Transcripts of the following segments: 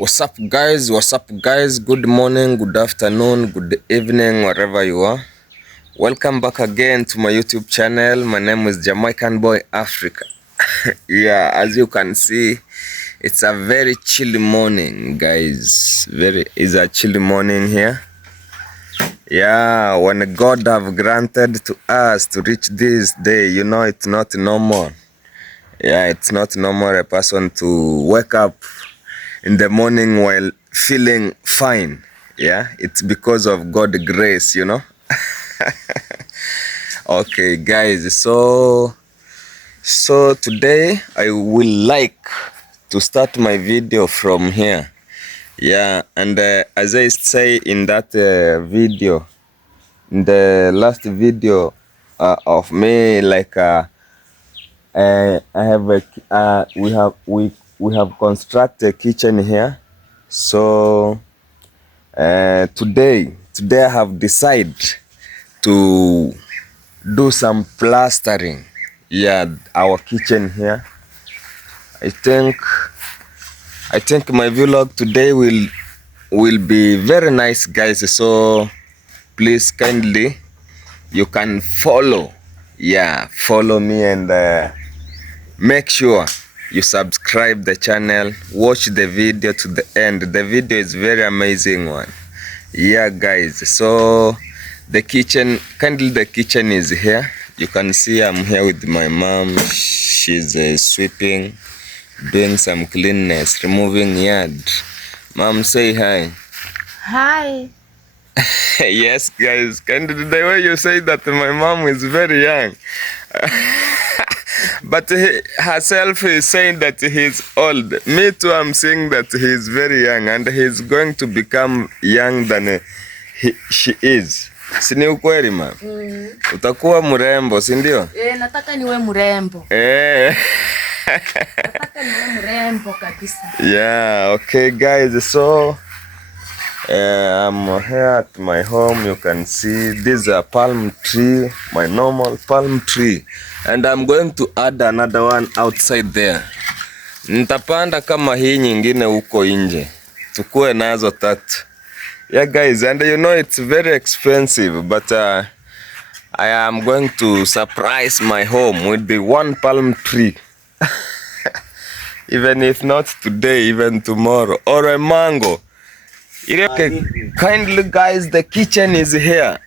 What's up guys? What's up guys? Good morning, good afternoon, good evening, wherever you are. Welcome back again to my YouTube channel. My name is Jamaican Boy Africa. Yeah, as you can see, it's a very chilly morning, guys. It's a chilly morning here. Yeah, when God have granted to us to reach this day, you know, it's not normal. Yeah, it's not normal a person to wake up in the morning while feeling fine. Yeah, it's because of God's grace, you know. Okay guys, so today I will like to start my video from here. Yeah, and as I say in that video, in the last video of me, like I have a we have constructed a kitchen here. So today I have decided to do some plastering. Yeah, our kitchen here. I think my vlog today will be very nice, guys. So please kindly you can follow. Yeah, follow me and make sure you subscribe the channel, watch the video to the end. The video is very amazing one. Yeah guys, so the kitchen is here. You can see I'm here with my mom. She's sweeping, doing some cleanness, removing yard. Mom, say hi. Hi. Yes guys, the way you say that my mom is very young. But herself is saying that he's old. Me too, I'm saying that he's very young and he's going to become young than she is. Si ni ukweli ma? Utakuwa mrembo, si ndio? Nataka niwe mrembo. Nataka niwe mrembo kabisa. Yeah, okay guys, so I'm here at my home. You can see this is a palm tree, my normal palm tree, and I'm going to add another one outside there. Nitapanda kama hii nyingine huko nje, tukue nazo tatu. Yeah guys, and you know it's very expensive, but I am going to surprise my home with the one palm tree. Even if not today, even tomorrow, or a mango. Okay, kindly guys, the kitchen is here.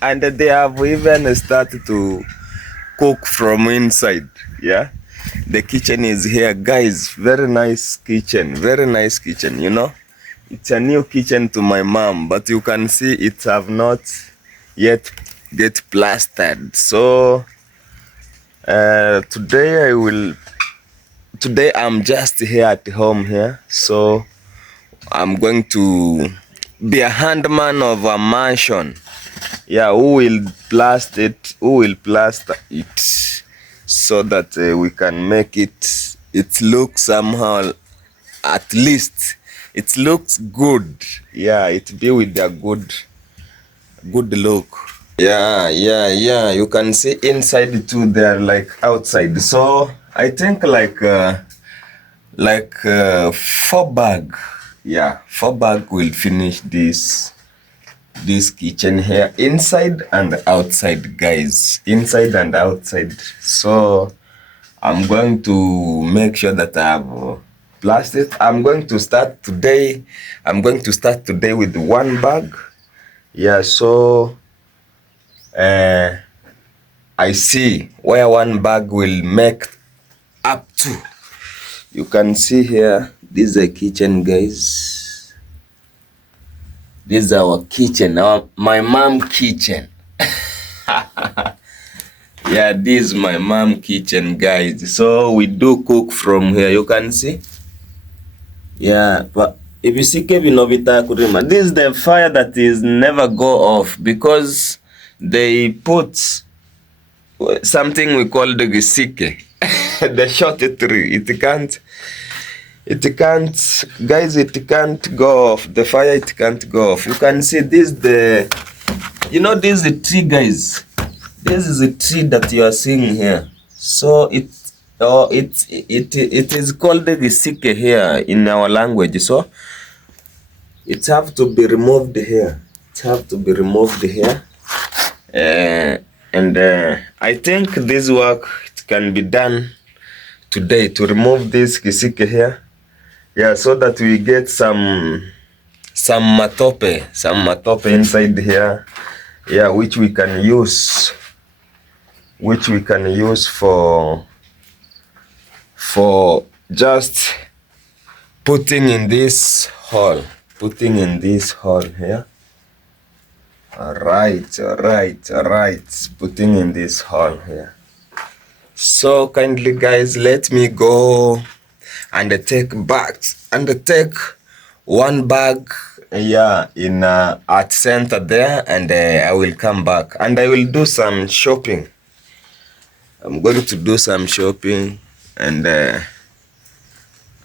And they have even started to cook from inside. Yeah, the kitchen is here guys. Very nice kitchen, you know. It's a new kitchen to my mom, but you can see it have not yet get plastered. So today I'm just here at home here. So I'm going to be a handman of a mansion. Yeah, who will plaster it so that we can make it look somehow, at least it looks good. Yeah, it be with a good look. Yeah, you can see inside too, they're like outside. So I think like 4 bag. Yeah, 4 bag will finish this kitchen here, inside and outside guys, inside and outside. So I'm going to make sure that I have plastered. I'm going to start today with 1 bag. Yeah, so I see where 1 bag will make up to. You can see here, this is a kitchen guys. This is our kitchen, my mom kitchen. Yeah, this is my mom kitchen guys. So we do cook from here, you can see. Yeah, but if you see Kevin Novita Kurima, this is the fire that is never go off because they put something we call the gisike. The short tree, it can't guys, it can't go off. The fire, it can't go off. You can see this, this is the tree guys. This is the tree that you are seeing here. So Oh, it is called the gisike here in our language. So it have to be removed here. It have to be removed here. And I think this work it can be done today to remove this gisike here. Yeah, so that we get some matope inside here. Yeah, which we can use for just putting in this hole here. All right, putting in this hole here. So kindly guys, let me go and take one bag, yeah, in art center there, and I will come back and I will do some shopping. I'm going to do some shopping and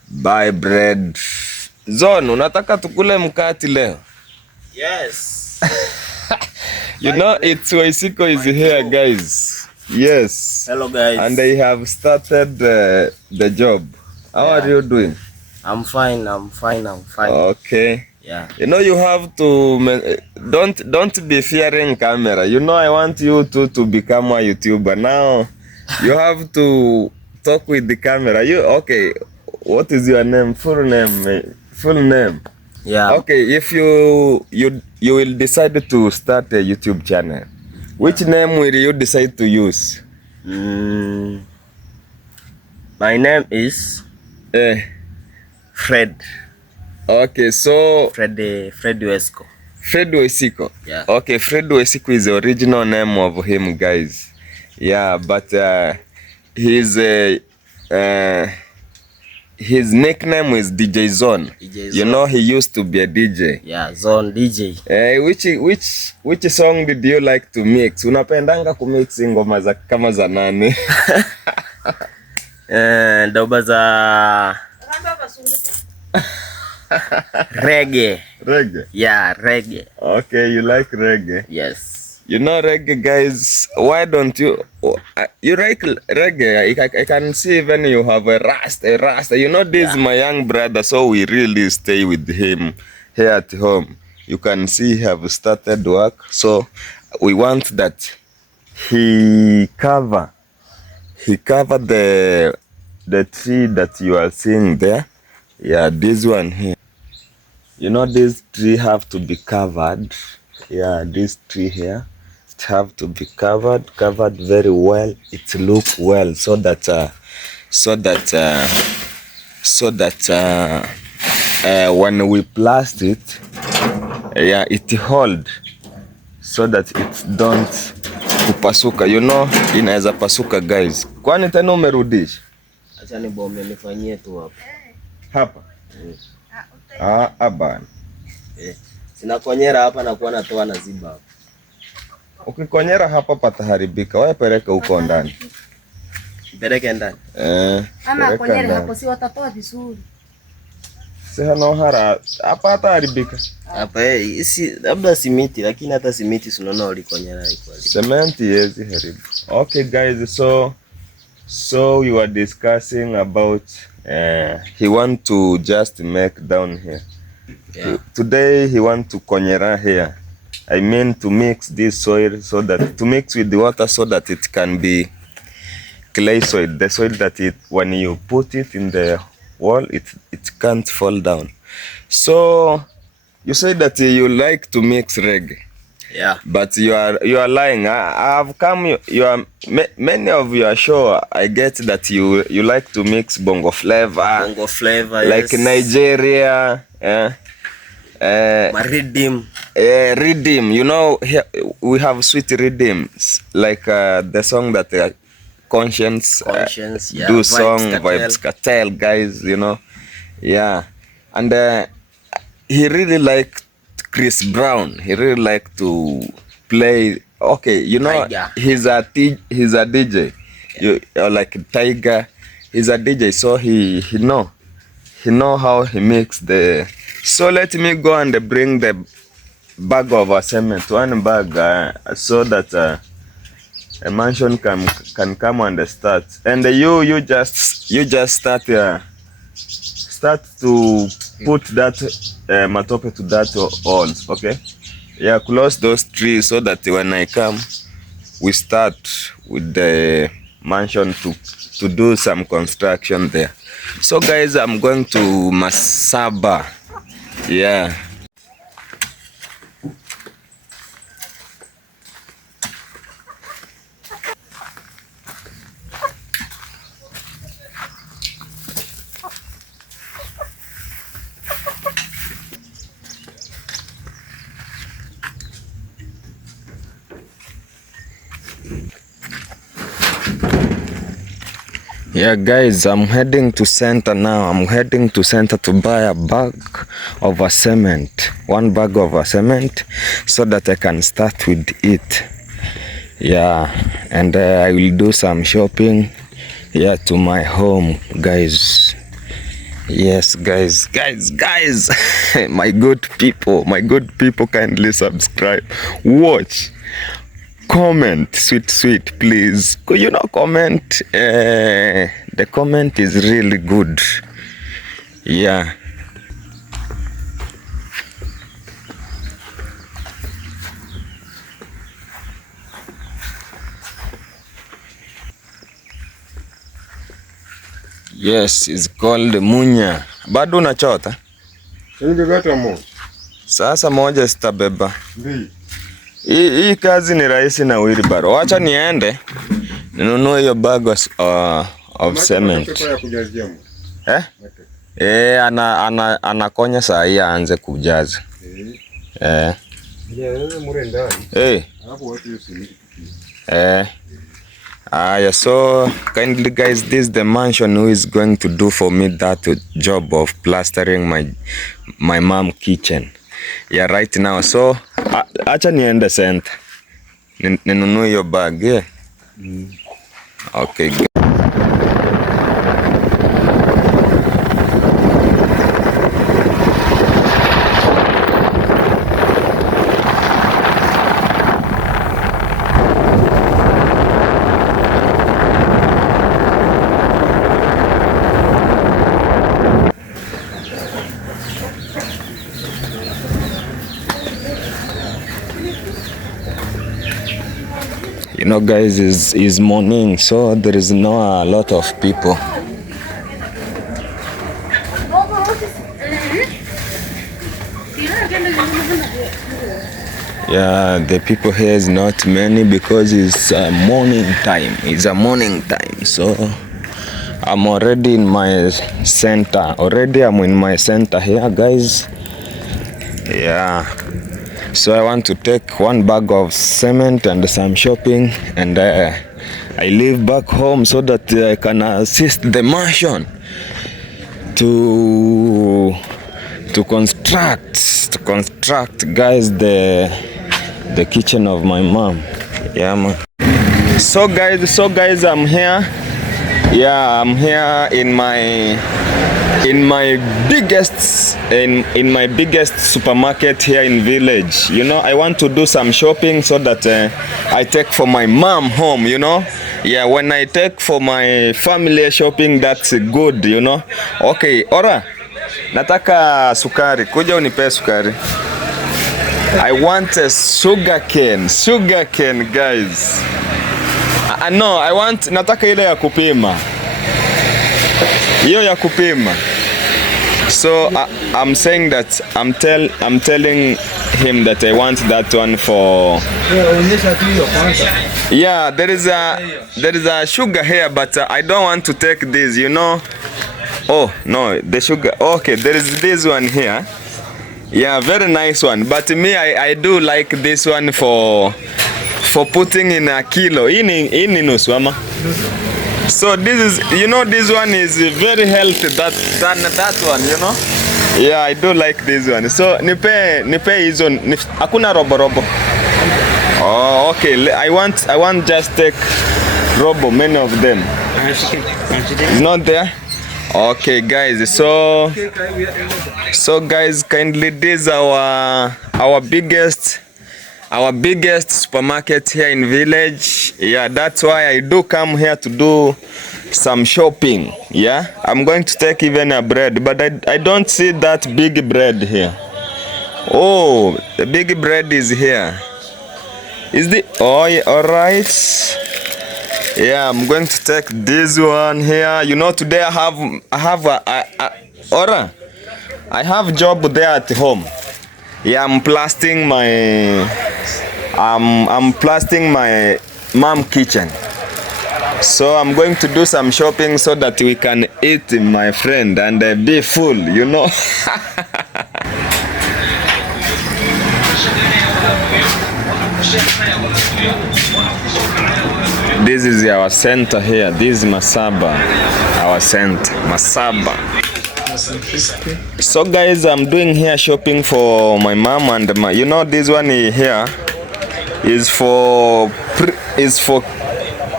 buy bread. Zon, unataka tukule mkati leo? Yes. You know it's Waisiko is here, guys. Yes. Hello guys. And I have started the job. How are you doing? I'm fine. Okay. Yeah. You know you have to don't be fearing camera. You know I want you to become a YouTuber. Now you have to talk with the camera. You okay? What is your name? Full name? Yeah. Okay, if you will decide to start a YouTube channel, which name will you decide to use? My name is Fred. Okay, so Fred Wesiko. Fred Wesiko. Yeah. Okay, Fred Wesiko is the original name of him, guys. Yeah, but his nickname is DJ Zone. You know he used to be a DJ. Yeah, Zone DJ. Which song did you like to mix? Unapendanga kumix ngoma za kama za nani? Ndoba za reggae. Reggae? Yeah, reggae. Okay, you like reggae? Yes. You know reggae, guys, why don't you like reggae? I can see even you have a rasta. You know this is my young brother, so we really stay with him here at home. You can see he have started work, so we want that he cover the tree that you are seeing there. Yeah, this one here. You know this tree have to be covered. Yeah, this tree here, it have to be covered very well. It look well so that when we blast it, yeah, it hold so that it don't kupasuka. You know, inaweza pasuka, guys. Kwani tena umerudisha? Acha ni bombe nifanyie tu hapa. Hapa? Abana. Sina konyera hapa na kuwa natoa na ziba hapa. Ukikonyera hapa pataharibika. Wewe peleka huko ndani. Peleke ndani. Ama konyera hapo si watatoa vizuri. Sehano hara hapa hataharibika. Hapa labda simiti, lakini hata simiti unaona ulikonyera iko. Cement yezi haribu. Okay guys, so we were discussing about he want to just make down here. Yeah. Today he want to konyera here. I mean to mix this soil to mix with the water so that it can be clay soil. The soil that when you put it in the wall, it can't fall down. So you say that you like to mix reggae. Yeah. But you are lying. I have come. Many of you are sure. I get that you like to mix bongo flavor. Bongo flavor, like yes. Nigeria. Rhythm. Rhythm. You know, here we have sweet rhythms like the song that Conscience yeah. do song Vybz Kartel, guys. You know, yeah, and he really liked Chris Brown. He really like to play. Okay, you know, Tiger. he's a DJ. Yeah. You like Tiger. He's a DJ, so he know how he makes the. So let me go and bring the bag of cement, one bag, so that a mansion can come and start, and you just start to put that matope to that horns. Okay, yeah, close those trees so that when I come we start with the mansion to do some construction there. So guys, I'm going to Masaba. Yeah. Yeah guys, I'm heading to center now. I'm heading to center to buy a bag of a cement. One bag of a cement so that I can start with it. Yeah, and I will do some shopping here to my home, guys. Yes, guys. my good people, kindly subscribe, watch, comment, sweet, please. Could you know comment? The comment is really good. Yeah. Yes, it's called Munya. Bado unachota? Sasa moja sitabeba. Hii kazi ni rahisi na wheelbarrow. Wacha niende ninunue hiyo bag of cement. Anakonya saa hii aanze kujaza. So kindly guys, this is the mansion who is going to do for me that job of plastering my mom kitchen. Yeah, right now. So acha niende center ninunue hiyo bag. Yeah. Okay, good. You know guys, is morning, so there is not a lot of people. Yeah, the people here is not many because it's morning time. It's a morning time, so I'm already in my center. I'm in my center here, guys. Yeah. So I want to take one bag of cement and some shopping, and I leave back home so that I can assist the mansion to construct, guys, the kitchen of my mom. Yeah, man. So guys, I'm here. Yeah, I'm here in my biggest supermarket here in village. You know, I want to do some shopping so that I take for my mom home, you know. Yeah, when I take for my family shopping, that's good, you know. Okay, ora, nataka sukari, kuja unipe sukari. I want a sugar cane, guys. No, nataka ile ya kupima. Hiyo ya kupima. So I'm saying that I'm telling him that I want that one for. Yeah, there is a sugar here, but I don't want to take this, you know. Oh no, the sugar. Okay, there is this one here. Yeah, very nice one. But me, I do like this one for putting in a kilo. Ini nusu ama. So this is, you know, this one is very healthy than that one, you know. Yeah, I do like this one. So nipe hizo, hakuna robo. Oh, okay. I want just take robo, many of them. It's not there. Okay, guys. So guys, kindly, this our biggest our biggest supermarket here in village. Yeah, that's why I do come here to do some shopping. Yeah, I'm going to take even a bread, but I don't see that big bread here. Oh, the big bread is here. Is the oh yeah, all right. Yeah, I'm going to take this one here. You know, today I have I have job there at home. Yeah, I'm plastering my mom kitchen. So I'm going to do some shopping so that we can eat, my friend, and be full, you know. This is our center here. This is Masaba, our center, Masaba. So guys, I'm doing here shopping for my mom and my, you know, this one here is for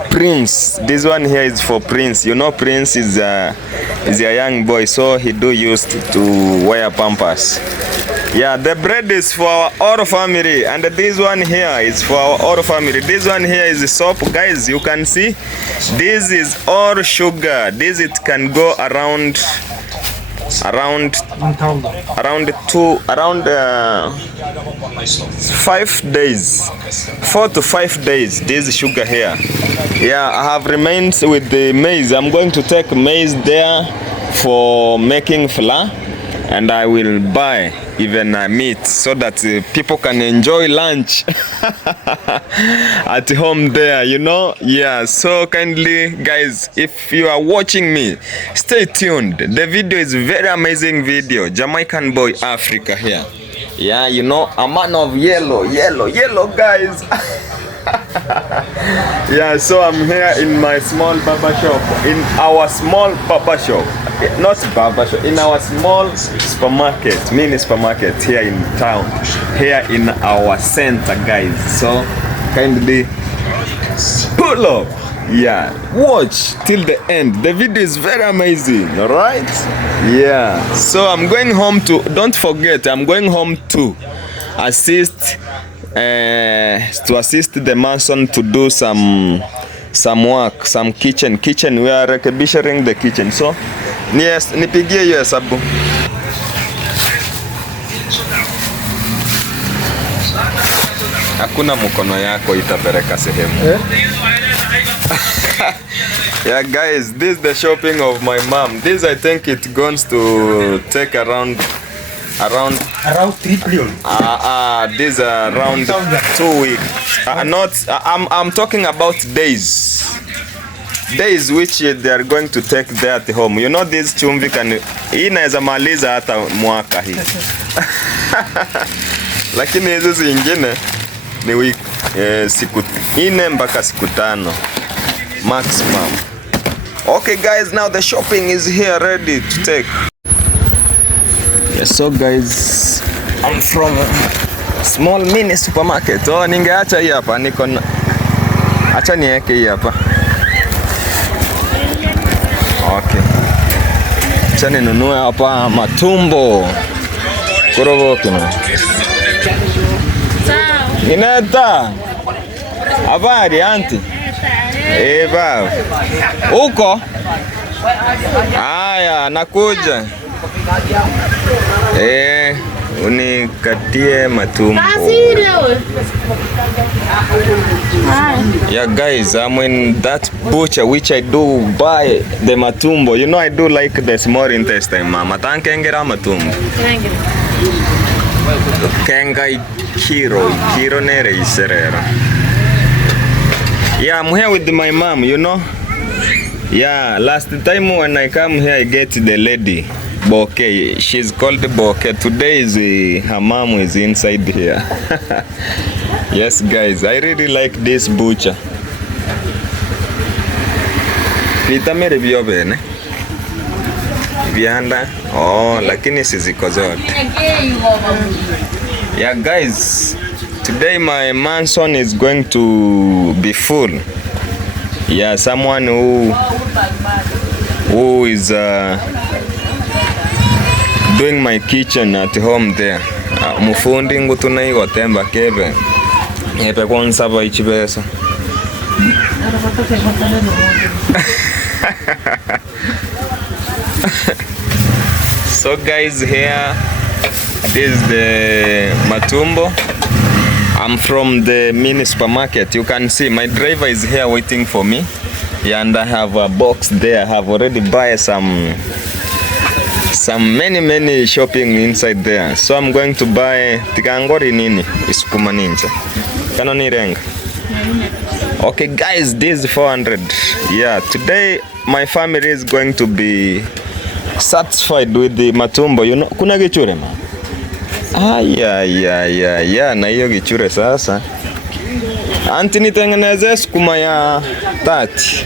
Prince. This one here is for Prince. You know, Prince is a young boy, so he do used to wear pampers. Yeah, the bread is for our whole family, and this one here is for our whole family. This one here is soap, guys. You can see, this is all sugar. This it can go around 5 days, 4 to 5 days. This sugar here. Yeah, I have remained with the maize. I'm going to take maize there for making flour, and I will buy even meat so that people can enjoy lunch at home there, you know. Yeah, so kindly guys, if you are watching me, stay tuned. The video is very amazing video. Jamaican boy Africa here. Yeah, you know, a man of yellow guys. Yeah, so I'm here in my small barber shop, in our small barber shop, not barber shop, in our small supermarket, mini supermarket here in town, here in our center, guys. So kindly pull up, yeah, watch till the end. The video is very amazing, all right? Yeah, so I'm going home to, don't forget, I'm going home to assist the mason to do some work, some kitchen. We are refurbishing the kitchen. So yes, nipigie hiyo hesabu. Hakuna mkono yako itapeleka sehemu. Yeah guys, this is the shopping of my mom. This I think it goes to take around 3 billion. This around 2 weeks. I'm talking about days which they are going to take there at home. You know, this chumvi can inaweza maliza hata mwaka hii. Lakini hizo zingine ni week, siku 4 mpaka siku 5 maximum. Okay guys, now the shopping is here ready to take. So guys, I'm from small mini supermarket. Oh, ningeacha hii hapa, niko na acha niweke hii hapa. Okay. Acha ninunue hapa matumbo. Korogoke na. Sawa. Inata. Habari auntie? Baba. Uko? Haya, nakuja. Unikatie matumbo. Yeah guys, I'm in that butcher which I do buy the matumbo. You know, I do like the small intestine, mama. Tankengera matumbo. Kenga kiro nere iserera. Yeah, I'm here with my mom, you know. Yeah, last time when I come here, I get the lady Bouquet. She's called Bouquet. Today is her mom is inside here. Yes, guys, I really like this butcher. Pita mere vio bene. Vianda. Oh, lakini siziko zote. Yeah, guys, today my mansion is going to be full. Yeah, someone who is doing my kitchen at home there. Mufundi ngutunai gotemba Kevin. Epe konsaba ichibesa. So guys, here this is the Matumbo. I'm from the mini supermarket. You can see my driver is here waiting for me. Yeah, and I have a box there. I have already buy some many shopping inside there. So I'm going to buy tikangori nini isukuma ninja. Kano ni renga. Okay guys, this is 400. Yeah, today my family is going to be satisfied with the Matumbo. You know, kuna gichure ma. Ya na hiyo gichure sasa. Anti nitengeneze sukuma ya 30.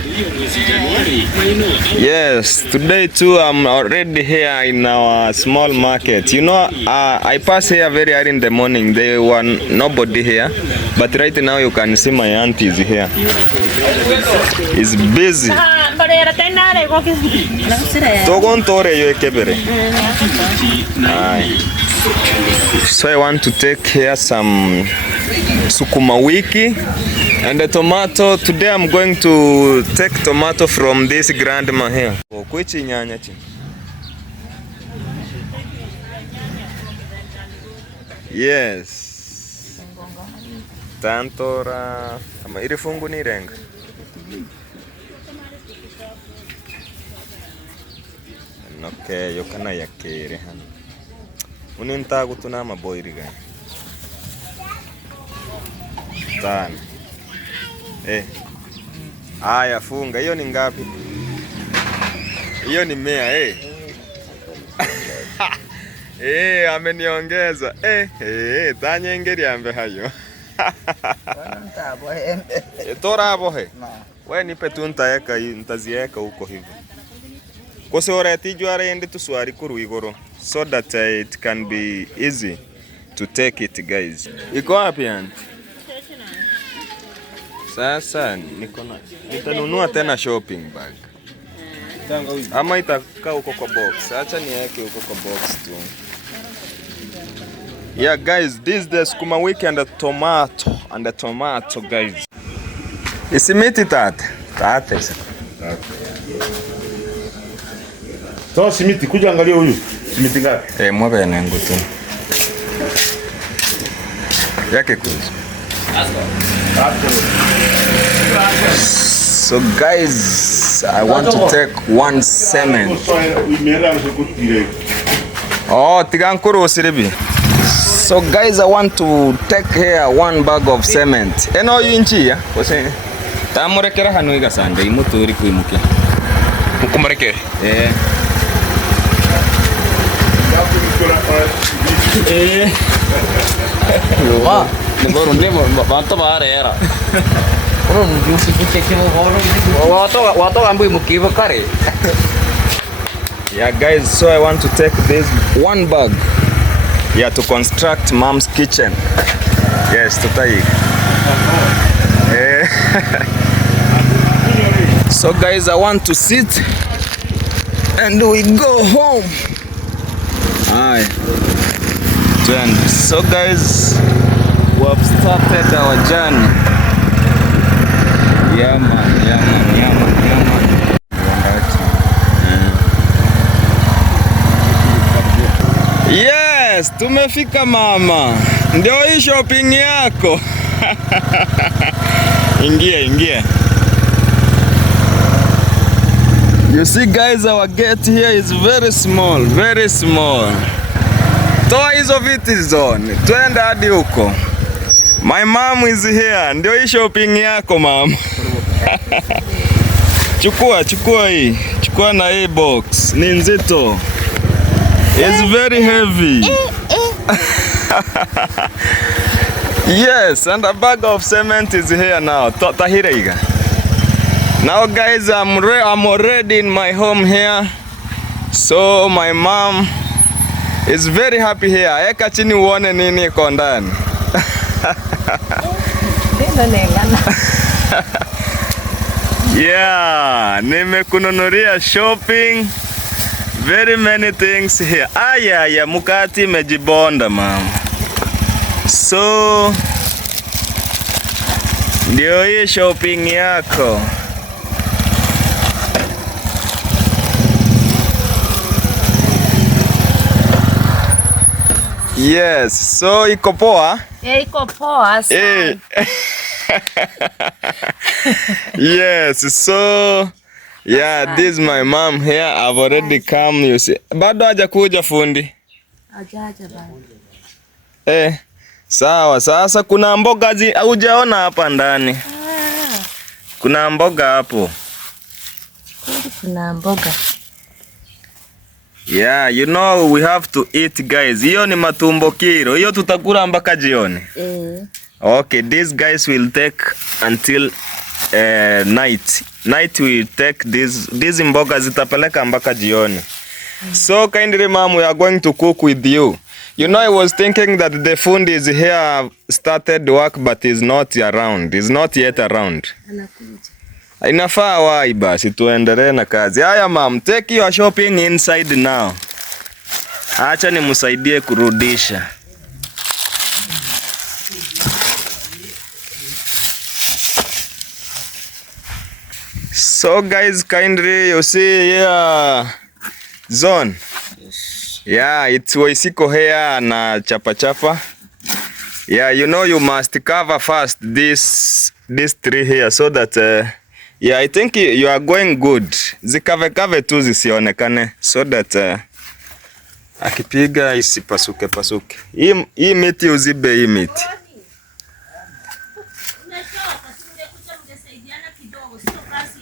Yes, today too I'm already here in our small market. You know, I pass here very early in the morning. There were nobody here, but right now you can see my auntie is here. It's busy. So I want to take here some sukuma wiki and the tomato. Today I'm going to take tomato from this grandma here. Kuichi nyanya chi. Yes. Tantora. Ama iri fungu ni renga. Okay, yokana yakere hano. Uninta gutuna maboiri gani. Tano. Aya funga. Hiyo ni ngapi? Hiyo ni 100 ameniongeza. Tanya ngeri ambe hayo. Tora bohe. Wewe nipe tu nitazieka huko hivyo. Kose ora tijwara ende tuswari kuru igoro so that it can be easy to take it guys. Iko wapi yani? Sasa nitanunua tena shopping bag. Ama itakaa huko kwa box. Acha niweke huko kwa box tu. Yeah guys, this is the sukuma wiki and the tomato guys. Isimiti tate. So simiti kuja angalia huyu. Simiti ngapi? Mwabe na ngutu. Yake kuzi. So guys, I want to take one cement. Oh, tigankuru osiribi. So guys, I want to take here one bag of cement. Eno yinchi ya? Kose tamurekera hano iga sande imuturi kuimuke. Mukumureke. Wa, negoro ndemo bato barera. Oro njusi kuchekemo goro. Wato ambu mukiva kare. Yeah guys, so I want to take this one bag. Yeah, to construct mom's kitchen. Yes, tutai. So guys, I want to sit and we go home. Aye. So guys, we have started our journey. Yeah man. Yes, tumefika mama. Ndio hii shopping yako. Ingia. You see guys, our gate here is very small. Toa hizo viti zone. Twende hadi huko. My mom is here. Ndio hii shopping yako mama. Chukua hii. Chukua na hii box. Ni nzito. It's very heavy. Yes, and a bag of cement is here now. Tahiraiga. Now guys, I'm already in my home here. So my mom is very happy here. Eka chini uone nini iko ndani. Yeah, nimekununulia shopping. Very many things here. Aya, mukati imejibonda mama. So Ndio hii shopping yako. Yes, so iko poa? Iko poa sana. Yes, so yeah, this is my mom here. I've already come, you see. Bado hajakuja fundi? Hajaja bado. Sawa, sasa kuna mboga hujaona hapa ndani. Kuna mboga hapo. Kuna mboga. Yeah, you know we have to eat guys. Hiyo ni matumbo kilo. Hiyo tutakula mpaka jioni. Okay, these guys will take until night. Night we take these mboga zitapeleka mpaka jioni. So kindly mom, we are going to cook with you. You know, I was thinking that the food is here, started work, but is not around. Is not yet around. Inafaa wai basi tuendelee na kazi. Haya mom, take your shopping inside now. Acha nimsaidie kurudisha. So guys, kindly you see here zone. Yeah, it's Waisiko here na chapa. Yeah, you know you must cover first this tree here so that yeah, I think you are going good. Zikave tu zisionekane so that akipiga isipasuke. Hii miti uzibe hii miti.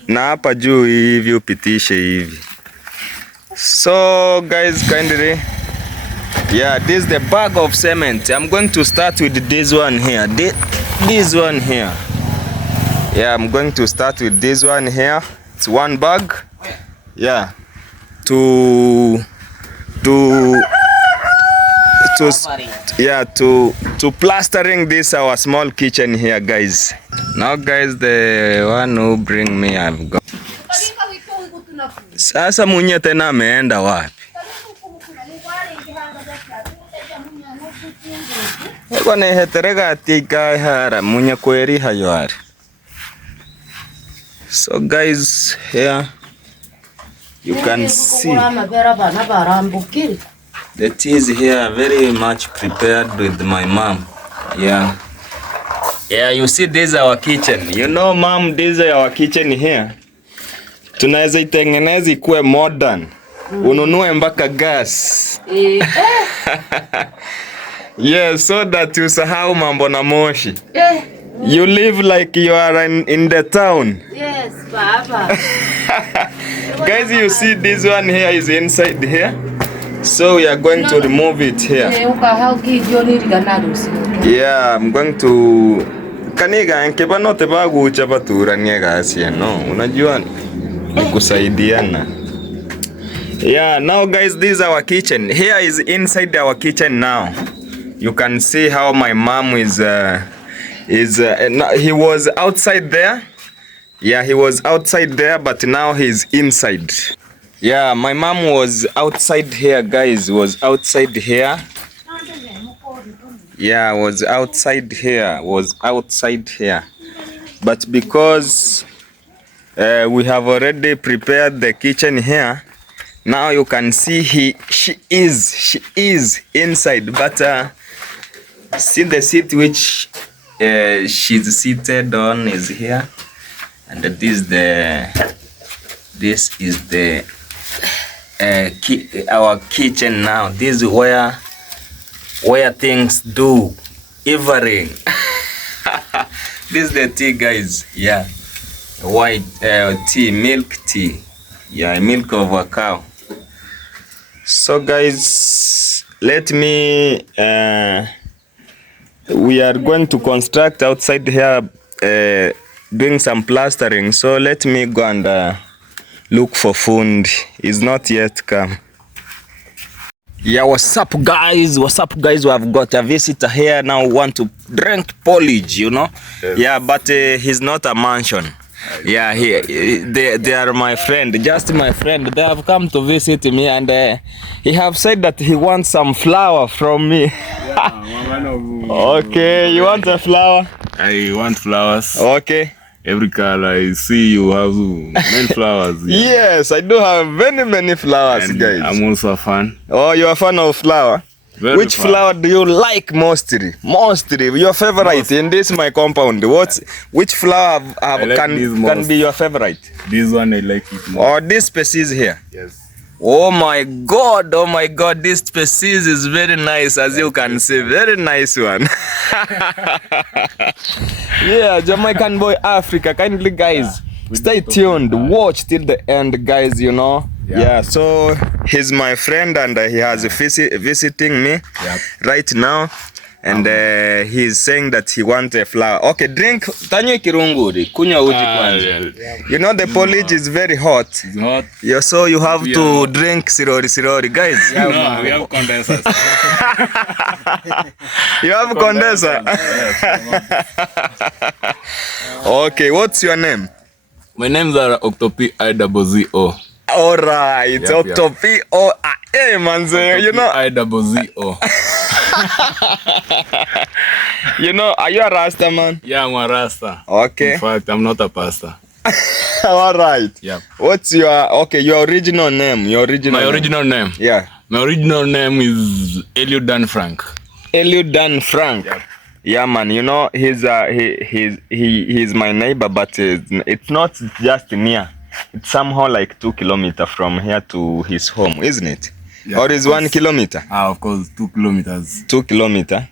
Na hapa juu hivi upitishe hivi. So guys, kindly, yeah, this is the bag of cement. I'm going to start with this one here. This one here. Yeah, I'm going to start with this one here. It's one bag. Yeah. To plastering this our small kitchen here, guys. Now guys, the one who bring me I've got. Sasa munye tena ameenda wapi? Ego ne heterega atika hara munye kweri hayari. So guys, here you can see the tea is here very much prepared with my mom. Yeah. Yeah, you see this is our kitchen. You know mom, this is our kitchen here. Tunaweza itengeneza ikuwe modern. Ununue mpaka gas. Yeah, so that you sahau mambo na moshi. You live like you are in the town. Yes, baba. Guys, you see this one here is inside here. So we are going to remove it here. Yeah, I'm going to kaniga nkeba note bagu chapa turania gasia no. Unajua kusaidiana. Yeah, now guys, this is our kitchen. Here is inside our kitchen now. You can see how my mom is he was outside there. Yeah, he was outside there, but now he's inside. Yeah, my mom was outside here, guys. Was outside here. Yeah, was outside here. But because we have already prepared the kitchen here, now you can see she is inside, but see the seat which she's seated on is here, and this is the our kitchen now. This is where things do everything. This is the tea, guys. Yeah, white tea, milk tea. Yeah, milk of a cow. So guys, let me we are going to construct outside here, doing some plastering. So let me go and look for food. It's not yet come. Yeah, what's up guys? We have got a visitor here now. Want to drink porridge, you know? Yes. Yeah, but he's not a mansion. Yeah, they are my friend, just my friend. They have come to visit me, and he have said that he wants some flower from me. Okay, you want a flower? I want flowers. Okay. Every color I see you have many flowers. Yes, I do have many flowers, And guys. I'm also a fan. Oh, you're a fan of flower? Very Which fan. flower do you like mostly? Mostly, your favorite in this my compound. Which flower I like can this most. be your favorite? This one I like it more. Or this species here? Yes. Oh my god, this species is very nice, as you can see. Very nice one. Yeah, Jamaican Boy Africa. Kindly, guys, stay tuned. Watch till the end, guys, you know. Yeah, so he's my friend, and he has visiting me right now. And he's saying that he wants a flower. Okay, drink. Tanywe kirunguri. Kunywa uji kwanza. You know the porridge is very hot. It's hot. Yeah, so you have to drink sirori, guys. No, we have condensers. You have condenser. Okay, what's your name? My name's Octopi IZZO. All right, Octopi. Oh, hey, manze, you know. IZZO. You know, are you a Rasta man? Yeah, I'm a Rasta. Okay. In fact, I'm not a pastor. All right. Yeah. What's your original name? My original name. Yeah. My original name is Eliud Dan Frank. Eliud Dan Frank. Yep. Yeah, man. You know, he's my neighbor, but it's not just near. It's somehow like 2 kilometers from here to his home, isn't it? Yeah, or is 1 kilometer? Of course, 2 kilometers. 2 kilometers.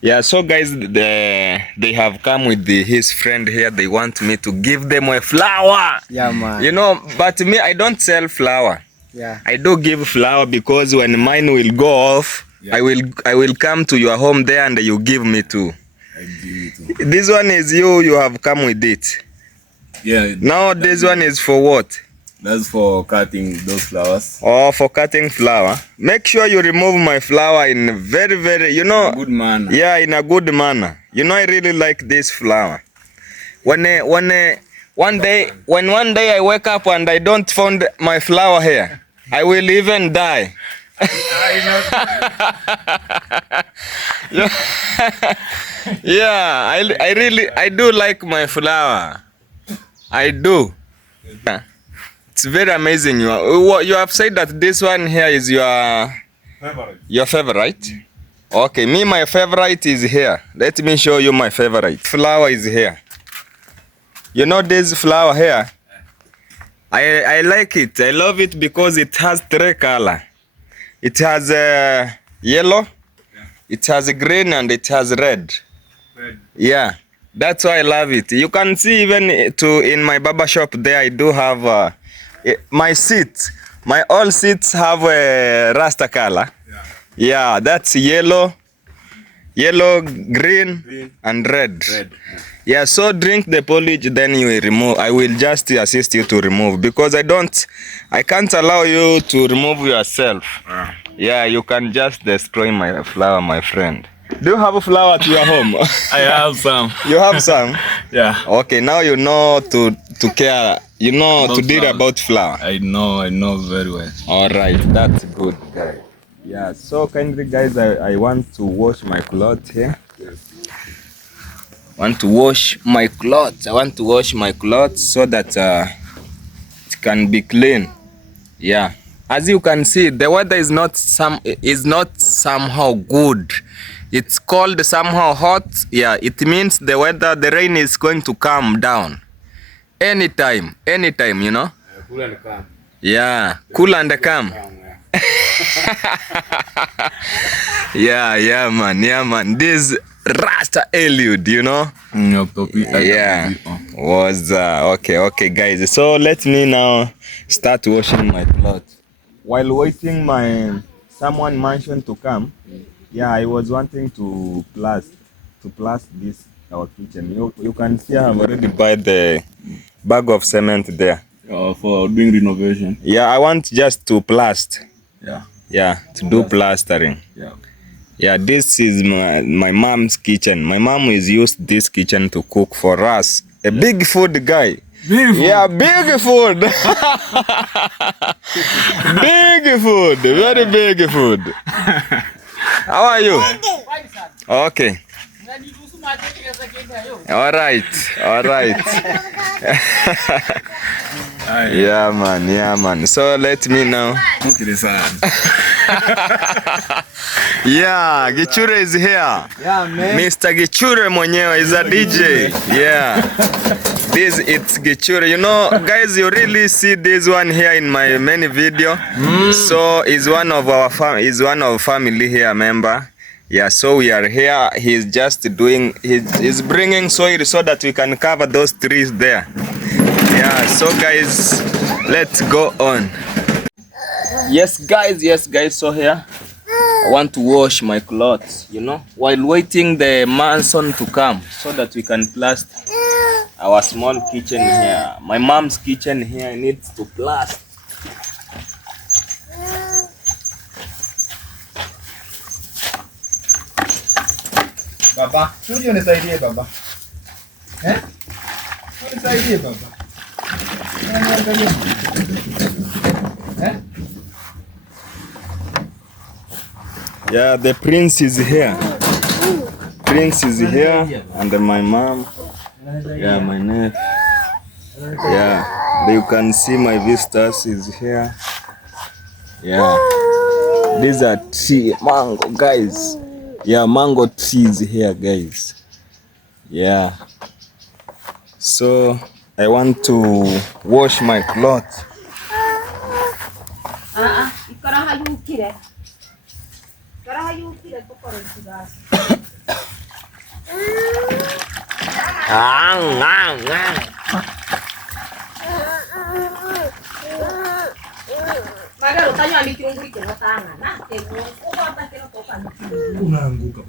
Yeah. So guys, they have come with his friend here. They want me to give them a flower. Yeah, man. You know, but me, I don't sell flower. Yeah. I do give flower because when mine will go off, yeah. I will come to your home there and you give me too. I give you too. This one is you have come with it. Yeah. Now this one is for what? That's for cutting those flowers. Oh, for cutting flower. Make sure you remove my flower in very, you know. Good manner. Yeah, in a good manner. You know, I really like this flower. When one day I wake up and I don't find my flower here, I will even die. Yeah, I do like my flower. I do. Yeah. It's very amazing. You have said that this one here is your favorite. Okay, my favorite is here. Let me show you my favorite. Flower is here. You know this flower here? I like it. I love it because it has 3 colors. It has yellow, it has green, and it has red. Yeah, that's why I love it. You can see even in my barber shop there, I do have my seats. My all seats have a rasta color. Yeah, that's yellow, green, and red. Yeah, so drink the polish, then you will remove. I will just assist you to remove because I can't allow you to remove yourself. Yeah, you can just destroy my flower, my friend. Do you have a flower at your home? I have some. You have some? Yeah. Okay, now you know to care, you know About to deal flower. about flower. I know very well. All right, that's good, guys. Yeah, so kindly, guys, I want to wash my clothes here. I want to wash my clothes so that it can be clean. Yeah. As you can see, the weather is not somehow good. It's cold, somehow hot. Yeah, it means the rain is going to come down anytime, you know. Cool and calm. Yeah, cool and calm. Yeah, man. This Rasta Eliud, you know. Yeah, was okay, guys. So let me now start washing my clothes. While waiting someone mentioned to come. Yeah, I was wanting to plaster this our kitchen. You can see I have already bought the bag of cement there. For doing renovation. Yeah, I want just to plaster. Yeah. To do plastering. Yeah, this is my mom's kitchen. My mom is used this kitchen to cook for us. A big food guy. Yeah, big food. Big food, very big food. How are you? Okay. All right. Yeah, man. So let me know. Yeah, Gichure is here. Yeah, man. Mr. Gichure mwenyewe is a DJ. Yeah. It's Gichure. You know, guys, you really see this one here in my main video. So he's one of our family here member. Yeah, so we are here. He's just doing, he's bringing soil so that we can cover those trees there. Yeah, so guys, let's go on. Yes guys, so here I want to wash my clothes, you know, while waiting the mason to come so that we can plaster our small kitchen here. My mom's kitchen here needs to plaster. Baba, kuja unisaidie baba. Unisaidie baba. Yeah, the prince is here. Prince is here and my mom. Yeah, my nephew. Yeah, you can see my visitors is here. Yeah, these are mango guys. Yeah, mango trees here guys. Yeah, so I want to wash my clothes. Unaanguka.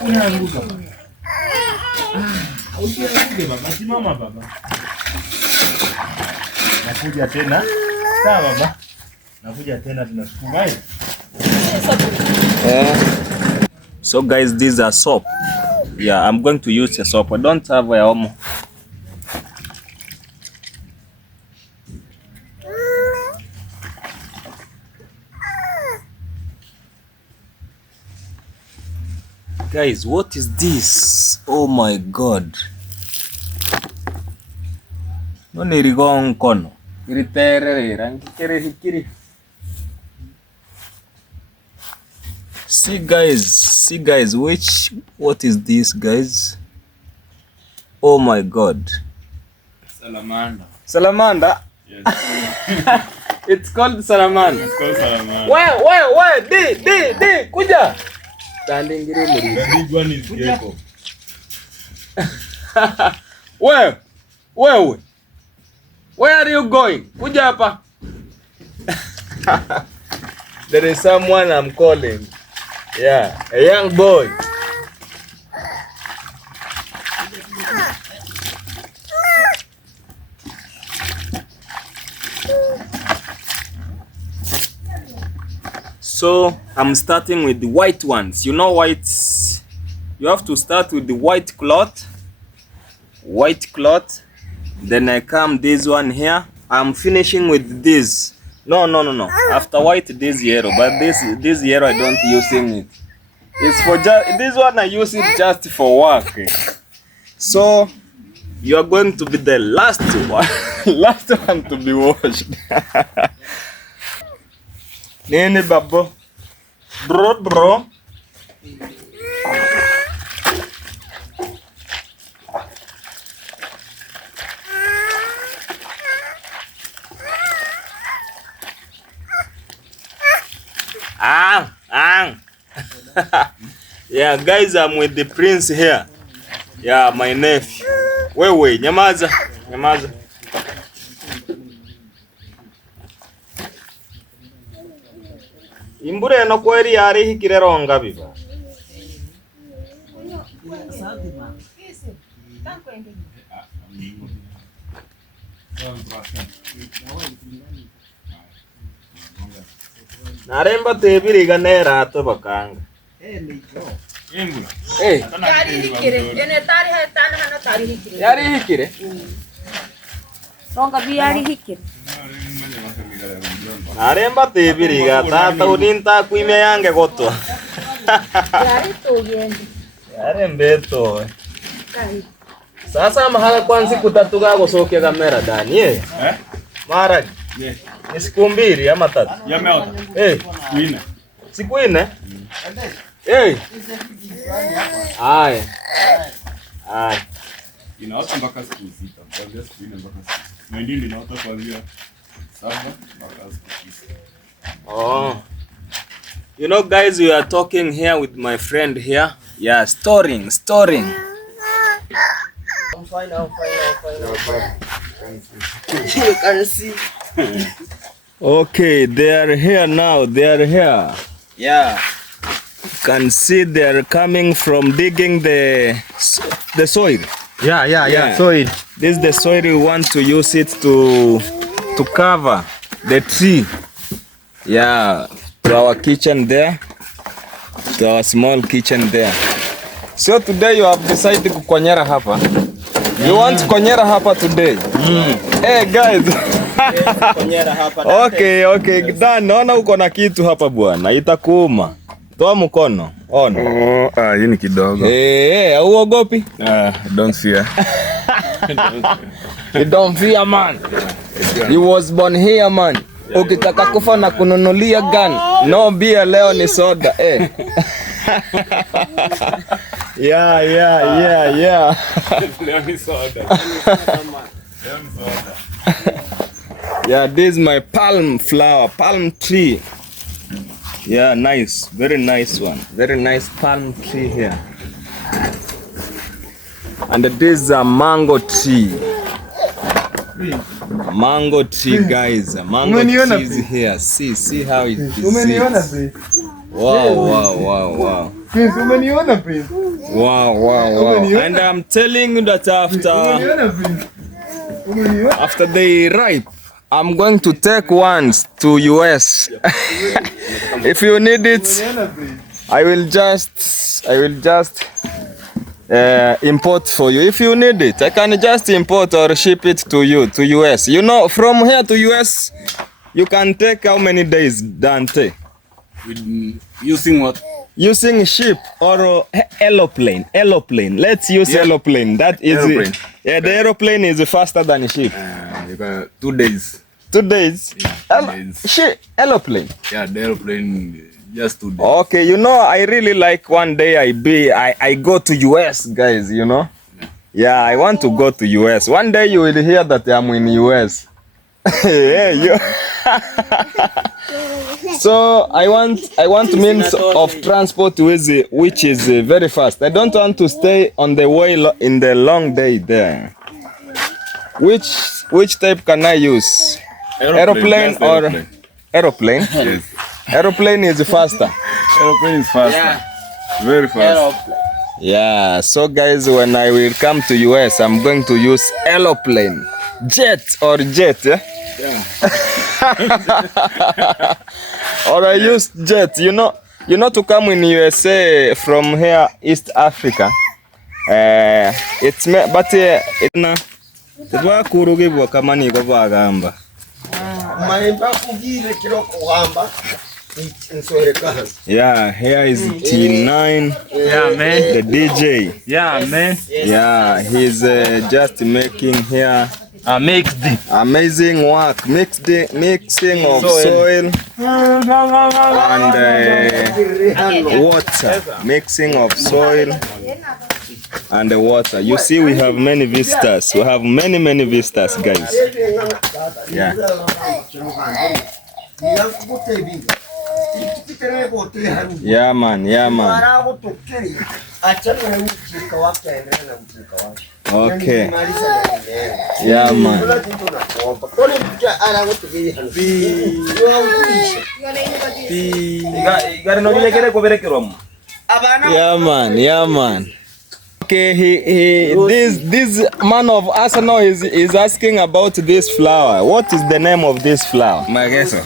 Unaanguka. Usianguke baba, simama baba. Nakuja tena. Sawa baba. Nakuja tena tunasukuma hivi. So guys, these are soap. Yeah, I'm going to use a soap. I don't have a Omo. Guys, what is this? Oh my god. Noni rigon kono. See guys, what is this guys? Oh my god. Salamander? Yes. It's called salamander. It's called salamander. Where, di, kuja. Standing here. The big one is gecko. Where are you going? Kuja hapa. There is someone I'm calling. Yeah, a young boy. So I'm starting with the white ones. You know whites. You have to start with the white cloth. Then I come this one here. I'm finishing with this. No. After white, this yellow. But this yellow I don't using it. It's for just this one. I use it just for work. So you are going to be the last one. Last one to be washed. Nini babo? Bro. Yeah, guys, I'm with the prince here. Yeah, my nephew. Wewe, nyamaza. Imbure no kweri yari hikire ronga biba. Naremba tebiri ganera to bakanga. Yari hikire. Ronga biyari hikire. Aremba tebiriga tata uninta kuimya yange gotwa. Yari togendi. Yare mbeto. Sasa mahala kwa siku 3 gagocokea gamera ndani Mara. Ni siku 2 ama 3? Yameota. Kuina. Siku 4? Haya. Inaota mpaka siku 6. Kuanzia siku 4 mpaka siku 6. Mwendini inaota kuanzia 7 mpaka siku 9. Oh. You know guys, we are talking here with my friend here. Yeah, storing. I'm fine. You can see. Okay, they are here now. Yeah. You can see they are coming from digging the soil. Yeah. Soil. This is the soil we want to use it to cover the tree. Yeah, to our kitchen there. To our small kitchen there. So today you have decided kukonyera hapa. You want kukonyera hapa today? Hey guys. Konyera hapa. Okay. Dan, naona uko na kitu hapa bwana. Itakuuma. Toa mkono. Ona. Hii ni kidogo. Hauogopi? Don't fear. You don't fear, man. He was born here, man. Ukitaka kufa na kununulia gun. No beer, leo ni soda. Yeah. Leo ni soda. Yeah, this is my palm tree. Yeah, nice. Very nice one. Very nice palm tree here. And this is a mango tree. Mango tree, guys. Mango tree is here. See how it is. Wow. Prince, umeniona Prince? Wow. And I'm telling you that after they ripe, I'm going to take ones to US. If you need it, I will just import for you. If you need it, I can just import or ship it to you to US. You know, from here to US, you can take how many days, Dante? Using what? Using ship or aeroplane. Let's use aeroplane. That is aeroplane. Yeah, the aeroplane is faster than ship. 2 days. 2 days. Yeah, 2 days. Aeroplane. Yeah, the aeroplane just 2 days. Okay, you know, I really like one day I go to US, guys, you know. Yeah, I want to go to US. One day you will hear that I'm in US. So I want means of transport which is very fast. I don't want to stay on the way in the long day there. Which type can I use? Aeroplane or aeroplane? Yes. Aeroplane is faster. Aeroplane is faster. Yeah. Very fast. Yeah, so guys, when I will come to US, I'm going to use aeroplane. Jet, yeah? Yeah. Or I use jet, you know to come in USA from here, East Africa. It's but itwa kurugibwa kama ni go bagamba. Mahemba kugire kiroko hamba. Yeah, here is T9. Yeah, man. The DJ. Yeah, man. Yeah, he's just making here amazing work, mixing of soil and water, mixing of soil and water. You see, we have many visitors. We have many visitors, guys. Yeah. Yeah, man. Okay. Yeah, man. Yeah, man. Okay, this man of Arsenal is asking about this flower. What is the name of this flower? Mageso.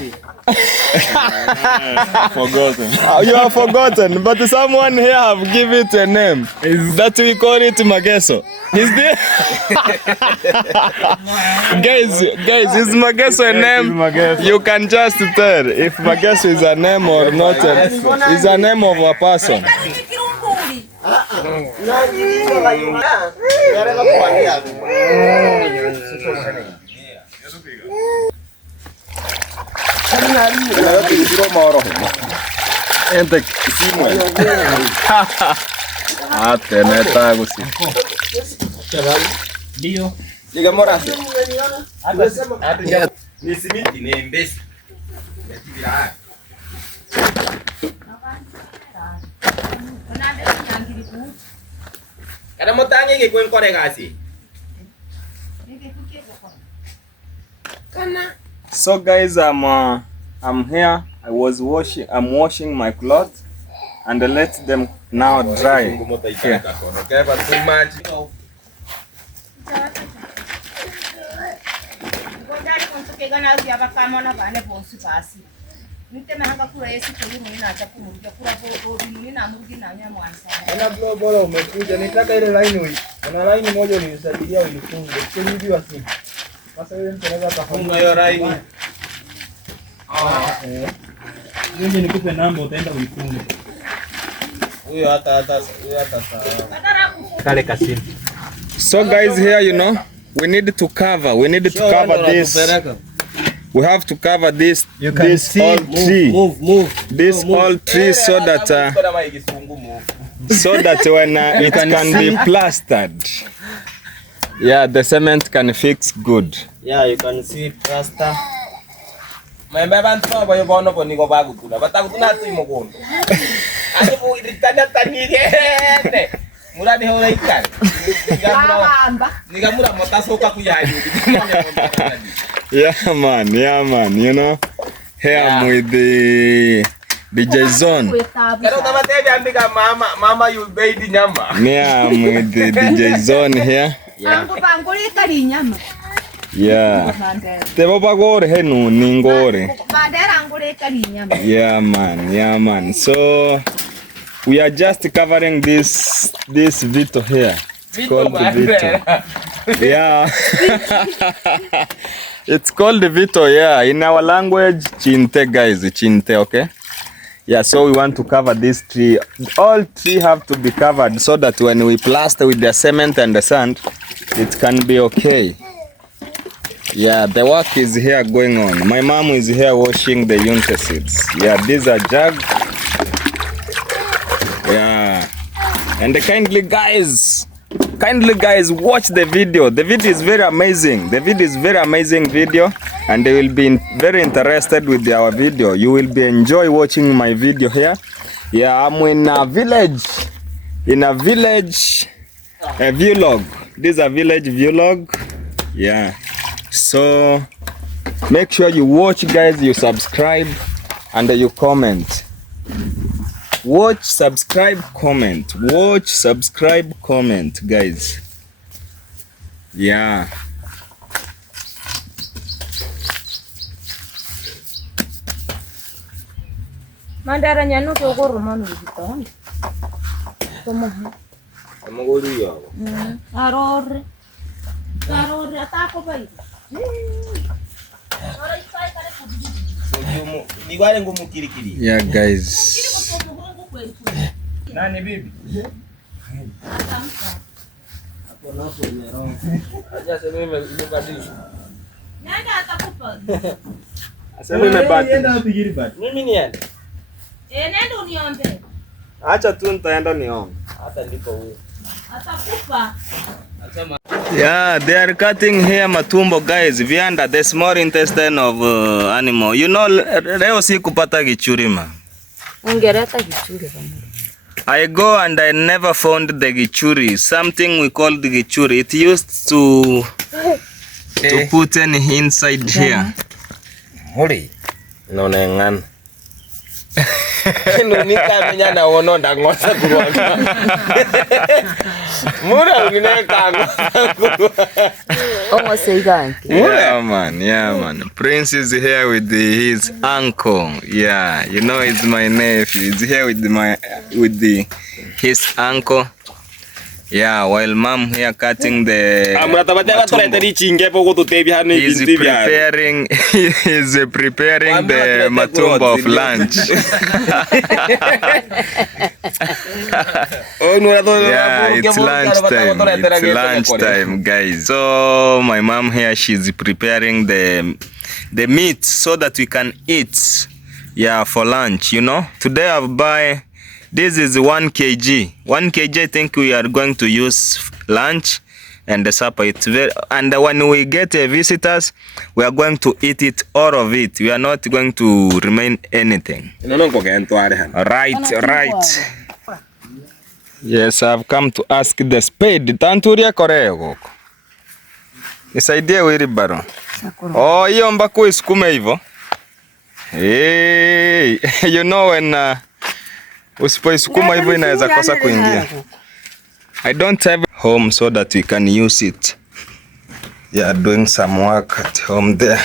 Forgotten. You are forgotten, but someone here have given it a name. That we call it Mageso. Is there? guys, is Mageso a name? You can just tell if Mageso is a name or not. Is a name of a person. Ente kisimwe. Ateneta gusi. Ndio. Diga morasi. Ni simiti ni mbesi. Kada motange ke kwen kore gasi. So guys, I'm here. I'm washing my clothes and I let them now dry. Here. Bora umekuja nitaka ile line hii. Kuna line moja ulinisaidia ulifunga. Ukinibiwa simu. Sasa wewe mtaweza kufunga hiyo line. Nje nikupe namba utaenda uifunge. Huyo hata sawa. Kale kasini. So guys, here we need to cover this. We have to cover this all tree. Move. This all tree so that when it can be plastered. Yeah, the cement can fix good. Yeah, you can see plaster. Membe bantu ba yobono boni go bagukuna. Batakutuna timo gondo. Anje bo iritanya tanigene. Muradi hora ikan. Nigamura motasoka kuyayo. Yeah man, Here I'm with the DJ Zone. Kero tamatebe ambika mama you baby nyama. Yeah, I'm with the DJ Zone here. Yeah. Tebo bagore henu ningore. Yeah man. So we are just covering this Vito here. It's called the Vito. Yeah. It's called the Vito, yeah. In our language, Chinte, guys. Chinte, okay? Yeah, so we want to cover this tree. All tree have to be covered so that when we plaster with the cement and the sand, it can be okay. Yeah, the work is here going on. My mom is here washing the yunke seeds. Yeah, these are jug. Yeah. And kindly guys, watch the video. The video is very amazing. Video, and they will be very interested with our video. You will be enjoy watching my video here. Yeah, I'm in a village. A vlog. This is a village vlog. Yeah. So make sure you watch, guys. You subscribe and you comment. Watch, subscribe, comment. Watch, subscribe, comment, guys. Yeah. Mandara nyano ke ogoro manu bito. Tomo. Amogori yao. Arore atako bai. Nigwale ngumu kirikiri. Yeah, guys. Nani bibi? Hapo napo nyero. Acha sema nimebadilisha. Nenda atakupa. Asema imebaki. Nenda upigiri bado. Mimi niende. Nenda uniombe. Acha tu nitaenda niombe. Hata ndipo huyo. Atakupa. Yeah, they are cutting here matumbo, guys. Vianda, the small intestine of animal. Leo si kupata gichuri ma. Ungereta gichuri kama. I go and I never found the gichuri. Something we call the gichuri. It used to put any inside here. Hori. Naona ngana. Nunika menya na wono ndangosa kuwanga. Mura unine kango. Yeah, man. Prince is here with his uncle. Yeah, you know it's my nephew. He's here with his uncle. Yeah, while mom here cutting the he's preparing the matumbo of lunch. Yeah, it's lunchtime. It's lunchtime, guys. So my mom here, she's preparing the meat so that we can eat. Yeah, for lunch, you know. Today I've buy. This is 1 kg. 1 kg, I think we are going to use lunch and the supper. It's very, and when we get visitors, we are going to eat it, all of it. We are not going to remain anything. Right. Yes, I've come to ask the spade. Tanturia korego. Nisaidie wheelbarrow. Oh, hiyo mbako isukume hivyo. Hey, you know when usipoisukuma hivyo inaweza kosa kuingia. I don't have home so that we can use it. Yeah, doing some work at home there.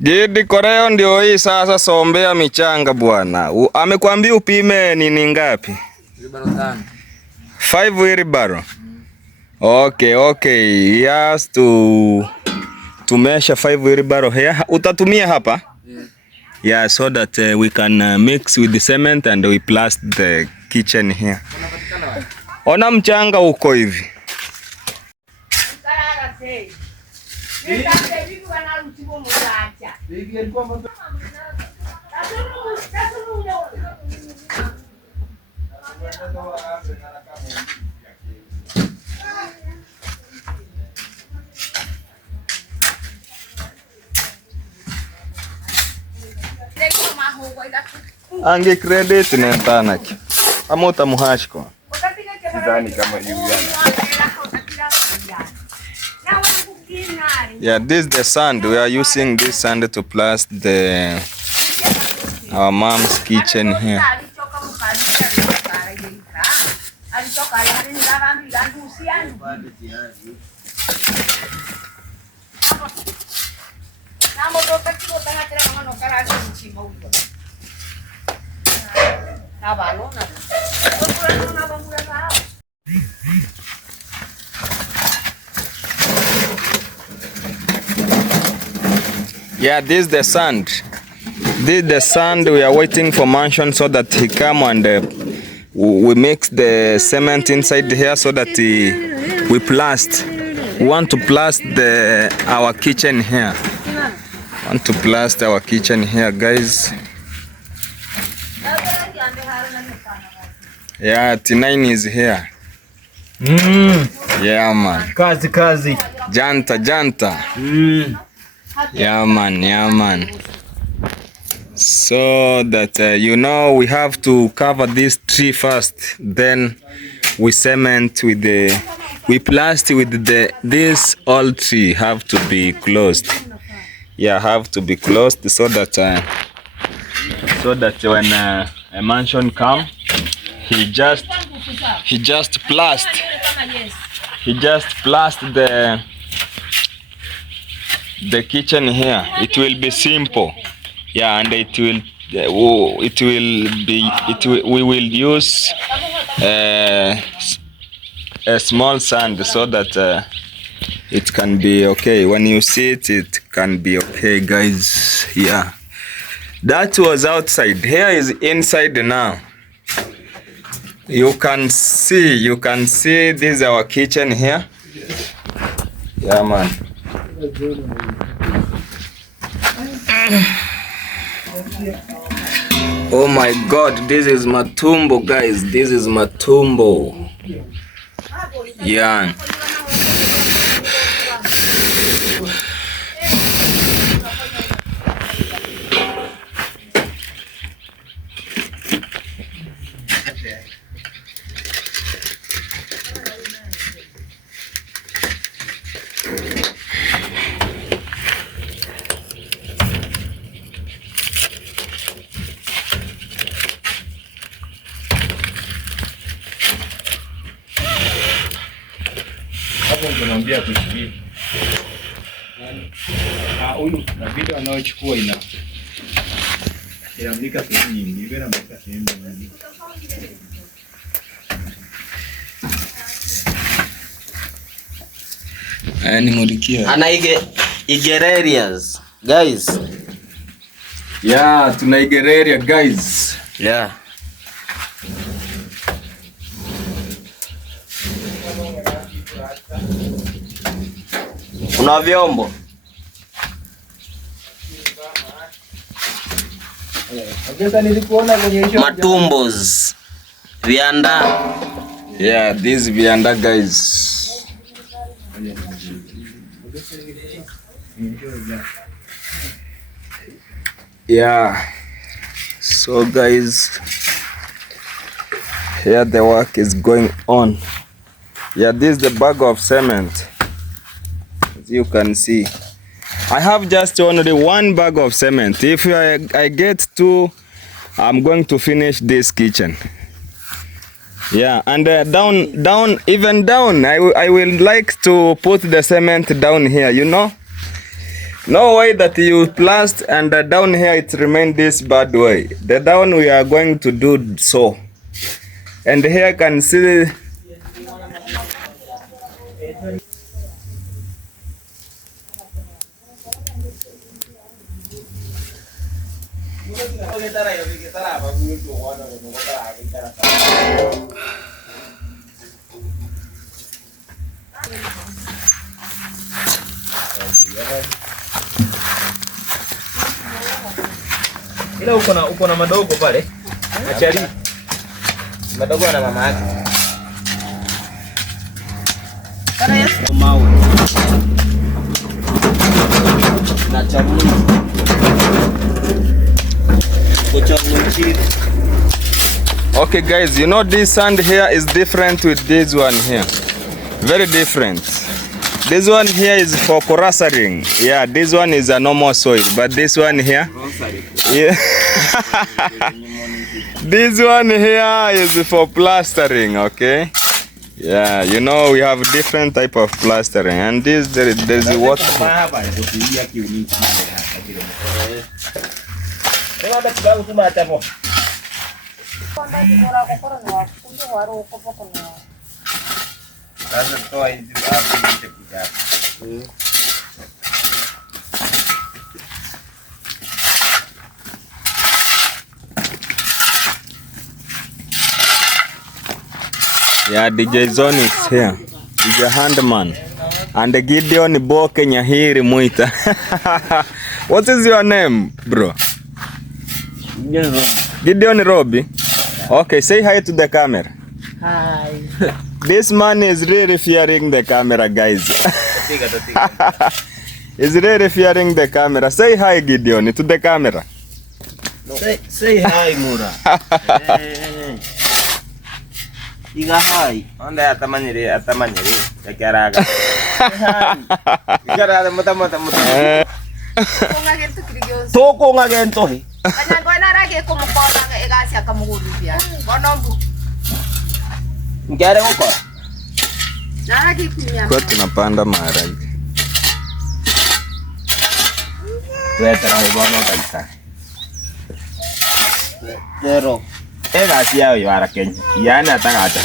Gidi koreo ndio hii sasa, sombea michanga bwana. Amekwambia upime nini ngapi? 5 wheelbarrow. Okay. He has to measure 5 wheelbarrow here. Utatumia hapa? Yeah, so that we can mix with the cement and we plaster the kitchen here. Ona mchanga uko hivi. Ange credit nentana ki. Amota muhashko. Sidhani kama hivi. Yeah, this is the sand. We are using this sand to plaster our mom's kitchen here. Yeah, this is the sand. This is the sand. We are waiting for Mansion so that he come and we mix the cement inside here so that we plaster. We want to plaster our kitchen here. Want to plaster our kitchen here, guys. Yeah, T9 is here. Yeah, man. Kazi. Janta. Yeah, man. So that you know, we have to cover this tree first, then we cement with we plaster with this old tree have to be closed. Yeah, have to be closed so that when a Mansion come, he just plaster the kitchen here. It will be simple. Yeah, and we will use a small sand so that it can be okay. When you see it, it can be okay, guys. Yeah, that was outside. Here is inside now. You can see this is our kitchen here. Yeah, man. Oh my God, this is matumbo, guys. This is matumbo. Yeah. Hapo unamwambia kusubiri. Huyu na video anaochukua inamlika sehemu nyingi, bila mlika sehemu nyingi. Ni mulikia. Ana Igererias, guys. Yeah, tuna Igereria guys. Yeah. Kuna vyombo. Matumbos. Vianda. Yeah, these vianda guys. Yeah. So guys, here the work is going on. Yeah, this is the bag of cement. As you can see, I have just only one bag of cement. If I get two, I'm going to finish this kitchen. Yeah, and even down, I will like to put the cement down here, you know. No way that you plast and down here it remain this bad way. The down we are going to do so. And here you can see ila uko na madogo pale. Achari. Madogo na mama yake. Kana Yesu mawe. Na chakula. okay guys, you know this sand here is different with this one here. Very different. This one here is for porasering. Yeah, this one is a normal soil, but this one here, yeah. This one here is for plastering, okay? Yeah, you know we have different type of plastering, and this there's water. Yeah, DJ Zone is here. He's a handman. And Gideon Bo Kenyahiri Muita. What is your name, bro? Gideon Robbie. Okay, say hi to the camera. Hi. This man is really fearing the camera, guys. He's really fearing the camera. Say hi, Gideon, to the camera. Say hi, Mura. Iga hi. Onda atamanyiri. Yakaraga. Yakaraga mata. Konga gento kirigyo. Toko nga gento he. Kanya gona rage kumukona nga egasi akamugurubia. Bonombu. Ngare uko. Narage kunya. Kwa tunapanda maharage. Tuetera hibono kabisa. Zero. Egasi yao yara Kenya. Yana atagacha.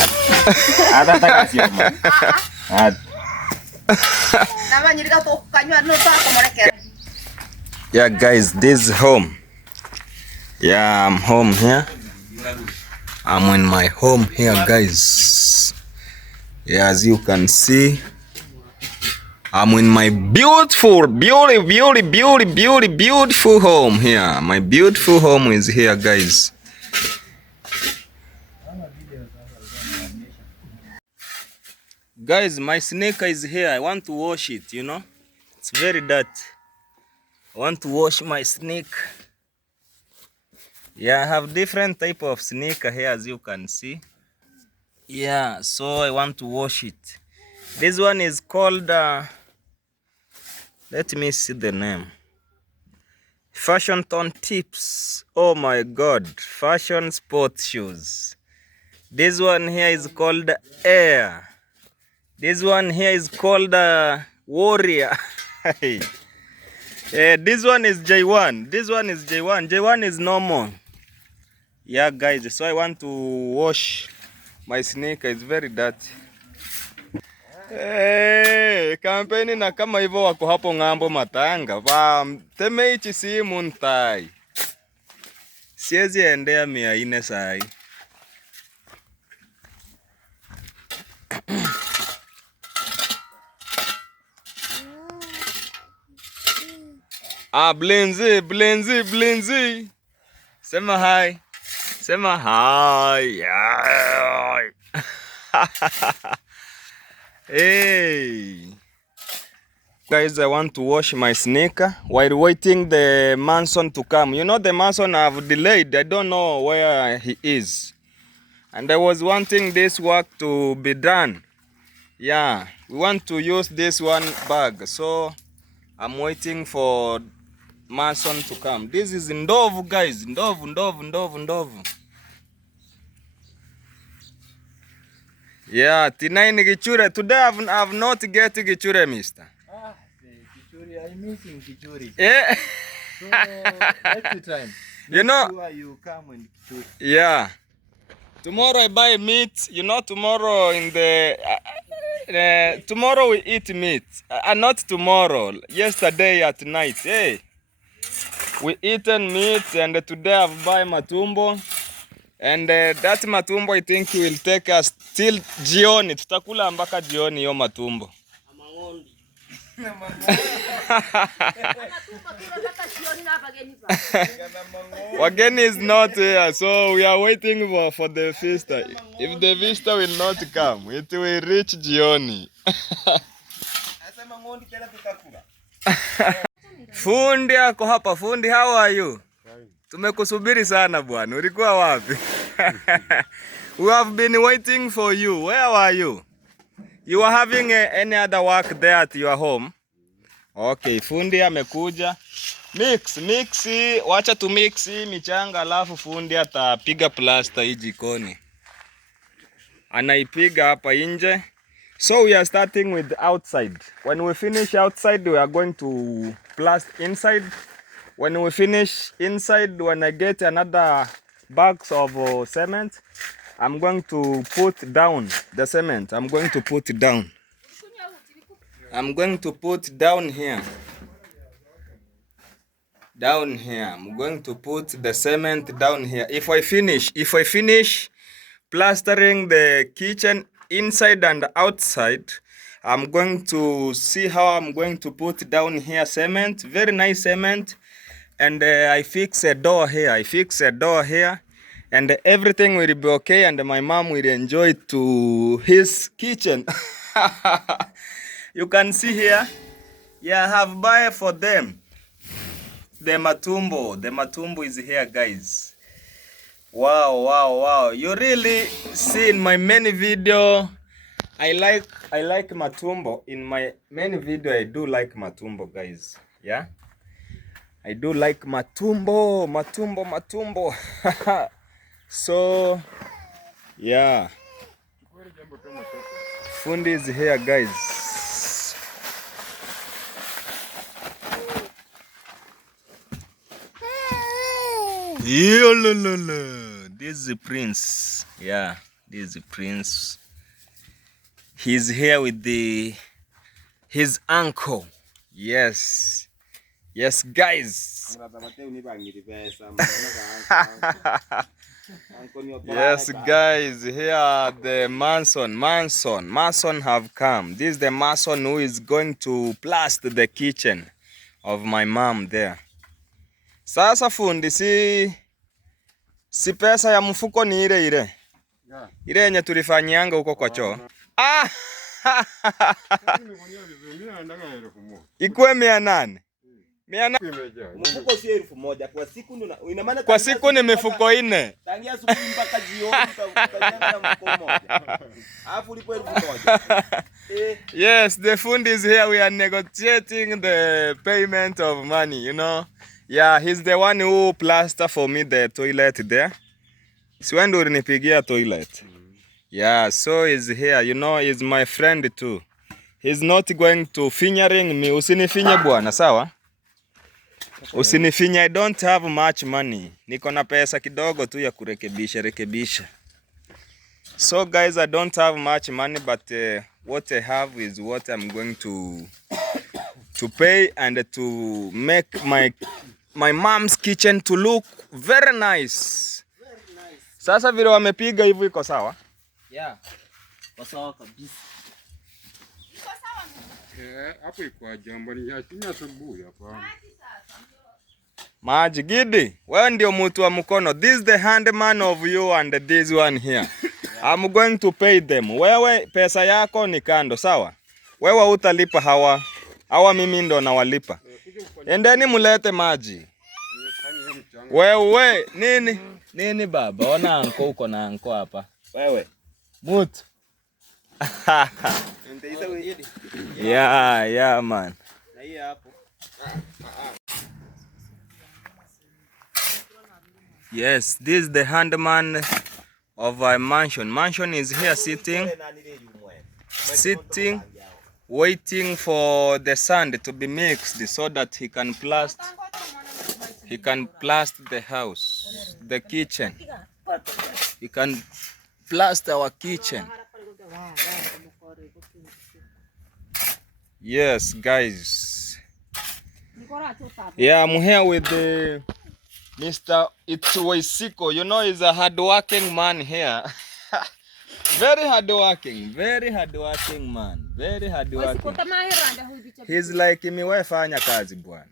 Atagacha yoma. Namanyirika to kanywa no ta komoreke. Yeah, guys, this is home. Yeah, I'm home here. I'm in my home here, guys. Yeah, as you can see, I'm in my beautiful home here. My beautiful home is here, guys. Guys, my sneaker is here. I want to wash it, you know. It's very dirty. I want to wash my sneaker. Yeah, I have different type of sneaker here, as you can see. Yeah, so I want to wash it. This one is called, let me see the name. Fashion Tone Tips. Oh my God, fashion sports shoes. This one here is called Air. This one here is called Warrior. This one is J1. This one is J1. J1 is normal. Yeah, guys. So I want to wash my sneaker. It's very dirty. Kampeni na kama hivyo wako hapo ng'ambo Matanga. Teme hichi simu ntai. Siezi endea 400 sai. Blinzy. Sema hi. Sema hi. Hey. Guys, I want to wash my sneaker while waiting the Manson to come. You know the Manson have delayed. I don't know where he is. And I was wanting this work to be done. Yeah, we want to use this one bag. So I'm waiting for Manson to come. This is Ndovu, guys. Ndovu. Yeah, T9 Gichure. Today I've not get Gichure, mister. Kichuri, I'm missing Kichuri. Yeah. So next time, You know, sure you come and Kichuri. yeah. Tomorrow I buy meat. You know, tomorrow in the tomorrow we eat meat. Not tomorrow. Yesterday at night. Hey, we eaten meat, and today I've buy matumbo. And that matumbo I think will take us till jioni. Tutakula mpaka jioni yo matumbo. Wageni is not here, so we are waiting for the vista. If the vista will not come, it will reach jioni. Fundi ako hapa. Fundi, how are you? Tumekusubiri sana bwana. Ulikuwa wapi? We have been waiting for you. Where were you? You are having any other work there at your home? Okay, fundi amekuja. Mix, wacha tu mix michanga alafu fundi atapiga plaster hii jikoni. Anaipiga hapa nje. So we are starting with outside. When we finish outside, we are going to plaster inside. When we finish inside, when I get another bags of cement, I'm going to put down the cement. I'm going to put down here. I'm going to put the cement down here. If I finish plastering the kitchen inside and outside, I'm going to see how I'm going to put down here cement, very nice cement. And I fix a door here. And everything will be okay, and my mom will enjoy to his kitchen. You can see here. Yeah, I have buy for them the matumbo is here, guys. Wow. You really see in my main video, I like matumbo. In my main video, I do like matumbo, guys. Yeah, I do like matumbo. So yeah, fundi is here, guys. This is the prince. Yeah, this is the prince. He's here with his uncle. Yes, guys. Yes, guys, here the Manson have come. This is the Manson who is going to plaster the kitchen of my mom there. Sasa fundi, si pesa ya mfuko ni ile yenye tulifanyanga huko kwa choo. Ikwe 800. Mfuko si 1000 kwa siku, ina maana kwa siku ni mifuko 4. Tangia asubuhi mpaka jioni utanyanga na mfuko mmoja. Alafu ulipo 1000. Yes, the fund is here. We are negotiating the payment of money, you know. Yeah, he's the one who plaster for me the toilet there. Si wendo ulinipigia toilet. Yeah, so he's here, you know, he's my friend too. He's not going to fingering me. Usinifinye bwana, sawa? Usinifinye, I don't have much money. Niko na pesa kidogo tu ya kurekebisha. So guys, I don't have much money, but what I have is what I'm going to pay and to make my mom's kitchen to look very nice. Sasa vile wamepiga hivi iko sawa? Yeah. Kwa sawa kabisa. Iko sawa? Hapo iko jambo ni ya asubuhi hapa. Maji Gidi, wewe ndio mtu wa mkono. This is the handman of you and this one here. I'm going to pay them. Wewe pesa yako ni kando, sawa? Wewe utalipa hawa mimi ndo nawalipa. Endeni mulete maji. Wewe nini baba? Ona anko uko na anko hapa. Wewe mutu. Yeah man. Na hii hapo. Yes, this is the handman of a mansion. Mansion is here sitting, waiting for the sand to be mixed so that he can plaster the house, the kitchen. He can plaster our kitchen. Yes, guys. Yeah, I'm here with the Mr. Itsuwaisiko. You know, he's a hardworking man here. Very hardworking man. Very hardworking. He's like me, wefanya kazi bwana.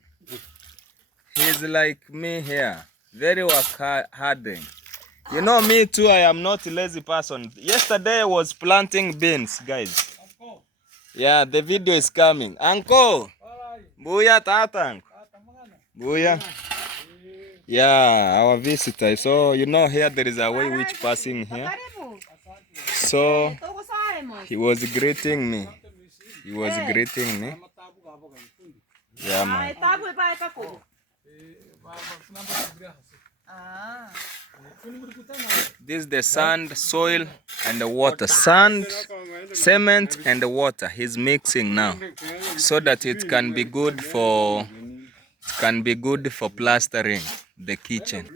He's like me here. Very hard. You know me too, I am not a lazy person. Yesterday I was planting beans, guys. Yeah, the video is coming. Uncle! Buya tata. Buya. Yeah, our visitor. So, you know, here there is a way which passing here. So, he was greeting me. Yeah, man. This is the sand, soil, and the water. Sand, cement, and the water. He's mixing now, so that it can be good for plastering the kitchen.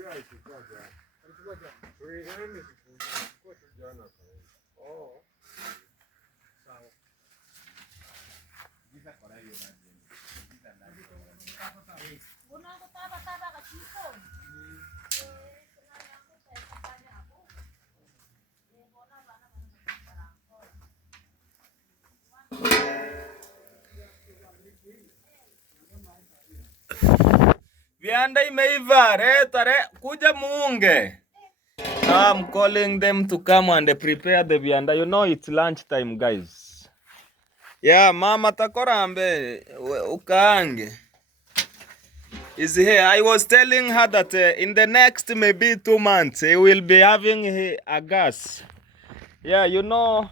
Vianda imeiva, kuja muunge. I'm calling them to come and prepare the vianda. You know it's lunch time, guys. Yeah, mama takorambe ukaange is here. I was telling her that in the next maybe 2 months he will be having a gas. Yeah, you know,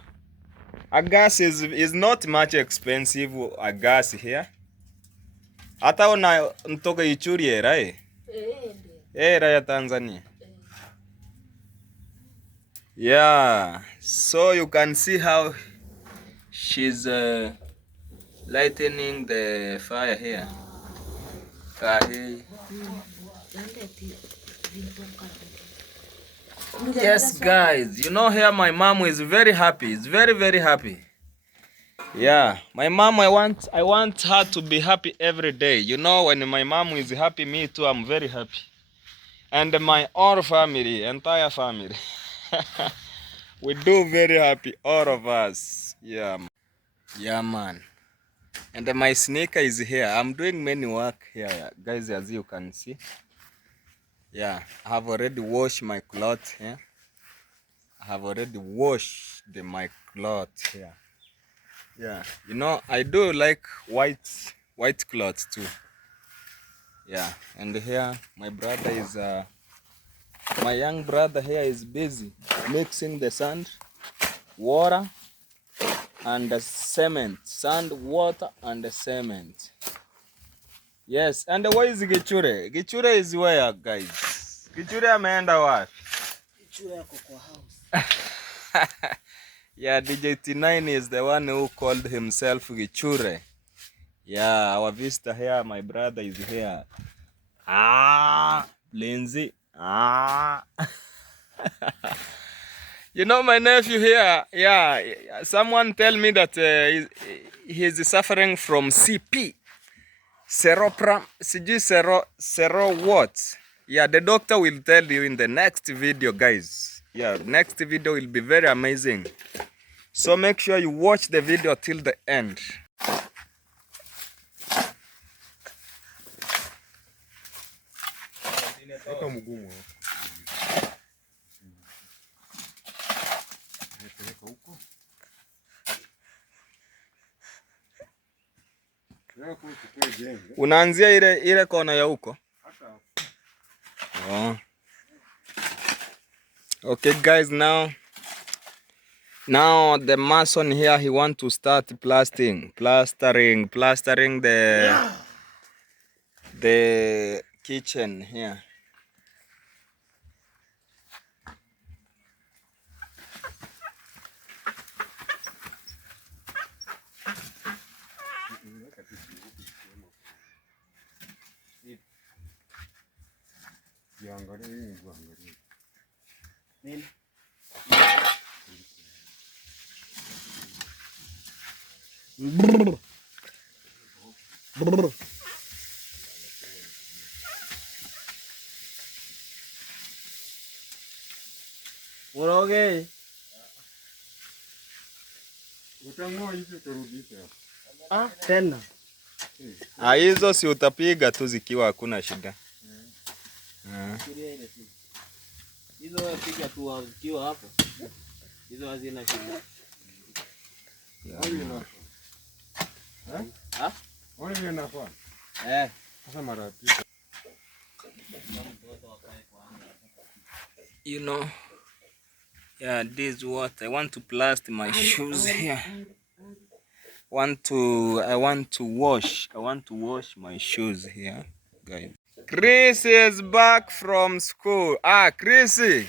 a gas is not much expensive, a gas here. Hata una mtoka Ichuri era era ya Tanzania. Yeah, so you can see how she's lightening the fire here. Yes, guys, you know here my mom is very happy. It's very happy. Yeah, my mom, I want her to be happy every day. You know, when my mom is happy, me too, I'm very happy. And my whole family, entire family. We do very happy, all of us. Yeah, man. And my sneaker is here. I'm doing many work here, guys, as you can see. Yeah, I have already washed my clothes here. I have already washed my clothes here. Yeah, you know, I do like white clothes too. Yeah, and here my brother is my young brother here is busy mixing the sand, water, and the cement. Sand, water, and the cement. Yes, and where is Gichure? Gichure is where, guys? Gichure ameenda wapi? Gichure yako kwa house. Yeah, DJ T9 is the one who called himself Gichure. Yeah, our visitor here, my brother is here. Lindsay. You know my nephew here. Yeah, someone tell me that he's suffering from CP. Sero what? Yeah, the doctor will tell you in the next video, guys. Yeah, next video will be very amazing. So make sure you watch the video till the end. Unaanzia ile kona ya huko? Oh. Okay guys, now the mason here, he want to start plastering the kitchen here. Uroge. Tena. Hizo si utapiga tu zikiwa hakuna shida. Hizo piga tu zikiwa hapo. Hizo hazina shida. You know, yeah, this is what I want to plaster my shoes here. I want to wash my shoes here, guys. Chris is back from school. Chrissy,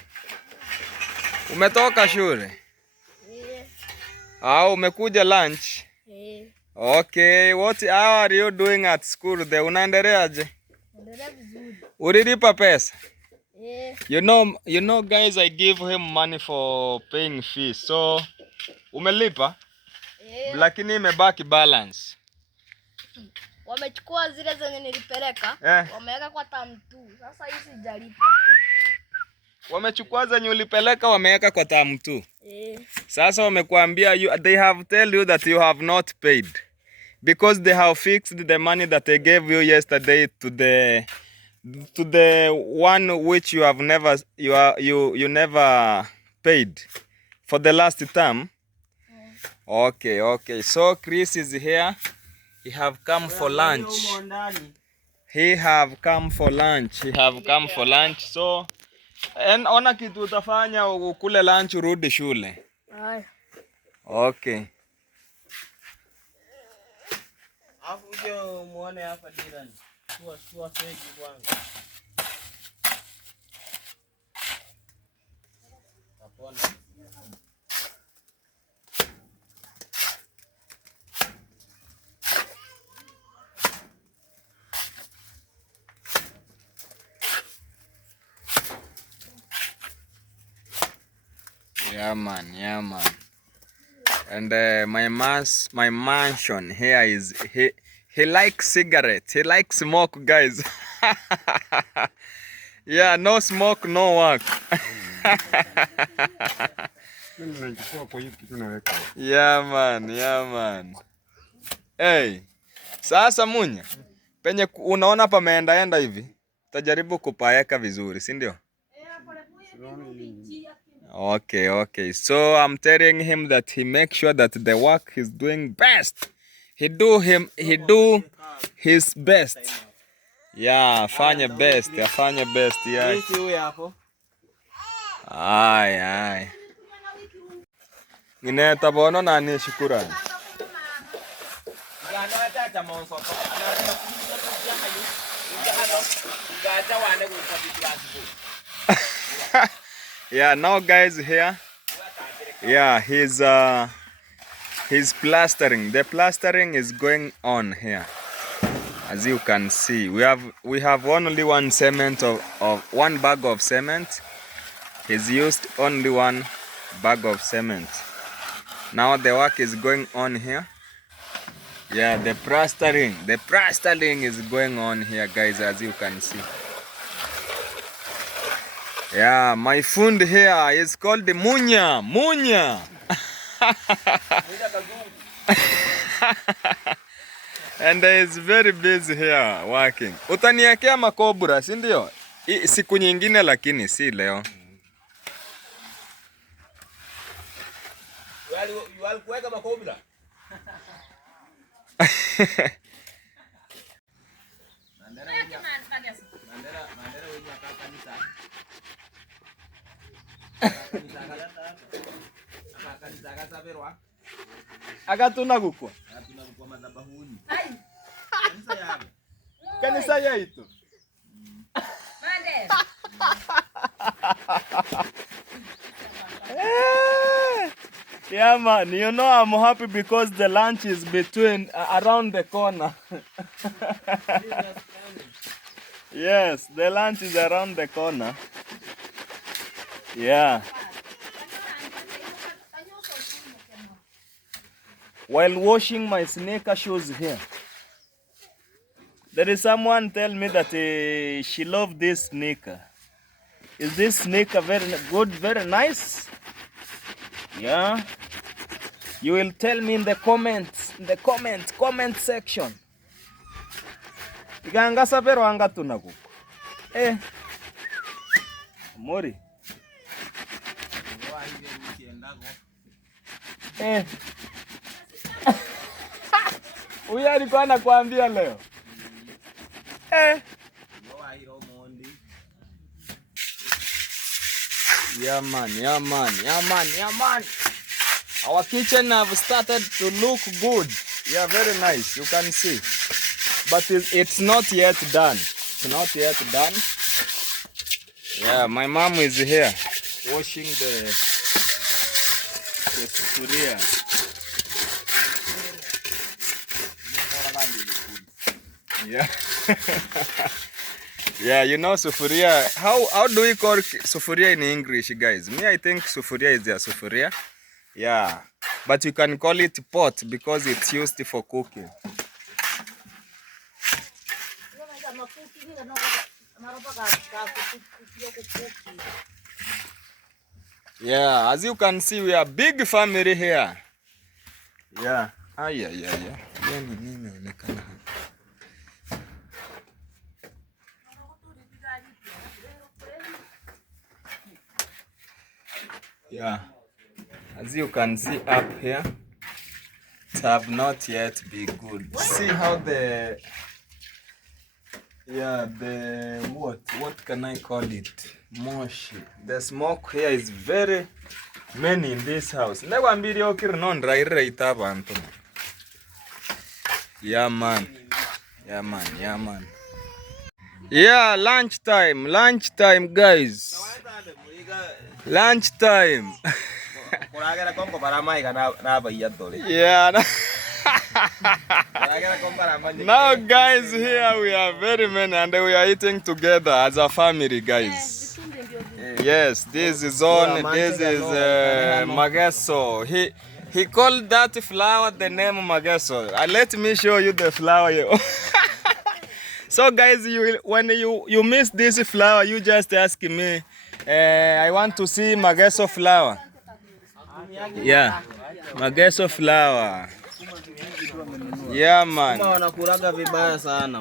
umetoka shule? Umekuja lunch? Okay, how are you doing at school? Unaendeleaje? Ulilipa pesa? You know guys, I give him money for paying fees. So, umelipa? Lakini imebaki balance. Wamechukua zile zenye nilipeleka, wameweka kwa term 2. Sasa hii sijalipa. Wamechukua zenye ulipeleka wameweka kwa term 2. Sasa wamekuambia they have tell you that you have not paid because they have fixed the money that they gave you yesterday to the one which you have never paid for the last term. Okay. So Chris is here. He have come for lunch. So ona kitu utafanya ukule lunch urudi shule. Okay. Afu uje muone hapa jirani. Shua fegi kwanza. Tapona. Yeah man. And my mansion here is he likes cigarettes. He likes smoke, guys. Yeah, no smoke, no work. Yeah man. Hey, sasa Munya, penye unaona pameendaenda hivi, utajaribu kupaeka vizuri, si ndio? Okay. So I'm telling him that he make sure that the work he's doing best. He do his best. Yeah, afanye best. Yeah. Ay. Ngineta bono nani shukurani. Yeah, now guys here Yeah, he's plastering. The plastering is going on here. As you can see, we have only one cement of 1 bag of cement. He's used only 1 bag of cement. Now the work is going on here. Yeah, the plastering is going on here, guys, as you can see. Yeah, my food here is called the munya. And is very busy here working. Utaniekea makobra, si ndio? Siku nyingine lakini si leo. Walikuweka makobra. Agatuna gukwa. Kanisa ya ito. Yeah man, you know I'm happy because the lunch is between around the corner. Yes, the lunch is around the corner. Yeah. While washing my sneaker shoes here, there is someone tell me that she loved this sneaker. Is this sneaker very good, very nice? Yeah. You will tell me in the comments, comment section. Igangasa pero anga tunaku. Mori. Huyu alikuwa anakuambia leo. Yeah man. Our kitchen have started to look good. Yeah, very nice. You can see. But it's not yet done. Yeah, my mom is here washing the sufuria. Yeah. Yeah, you know sufuria. How do we call sufuria in English, guys? Me, I think sufuria is a sufuria. Yeah, but you can call it pot because it's used for cooking. Yeah, as you can see, we are a big family here. Yeah. Yeah, as you can see up here, it have not yet been good. See how the what can I call it? Moshi. The smoke here is very many in this house. Yeah man. Yeah, lunchtime guys. Lunchtime. Yeah. Now guys, here we are very many and we are eating together as a family, guys. Yes, this is Mageso. He called that flower the name Mageso. Let me show you the flower. So guys, when you miss this flower, you just ask me, I want to see Mageso flower. Yeah, Mageso flower. Yeah man.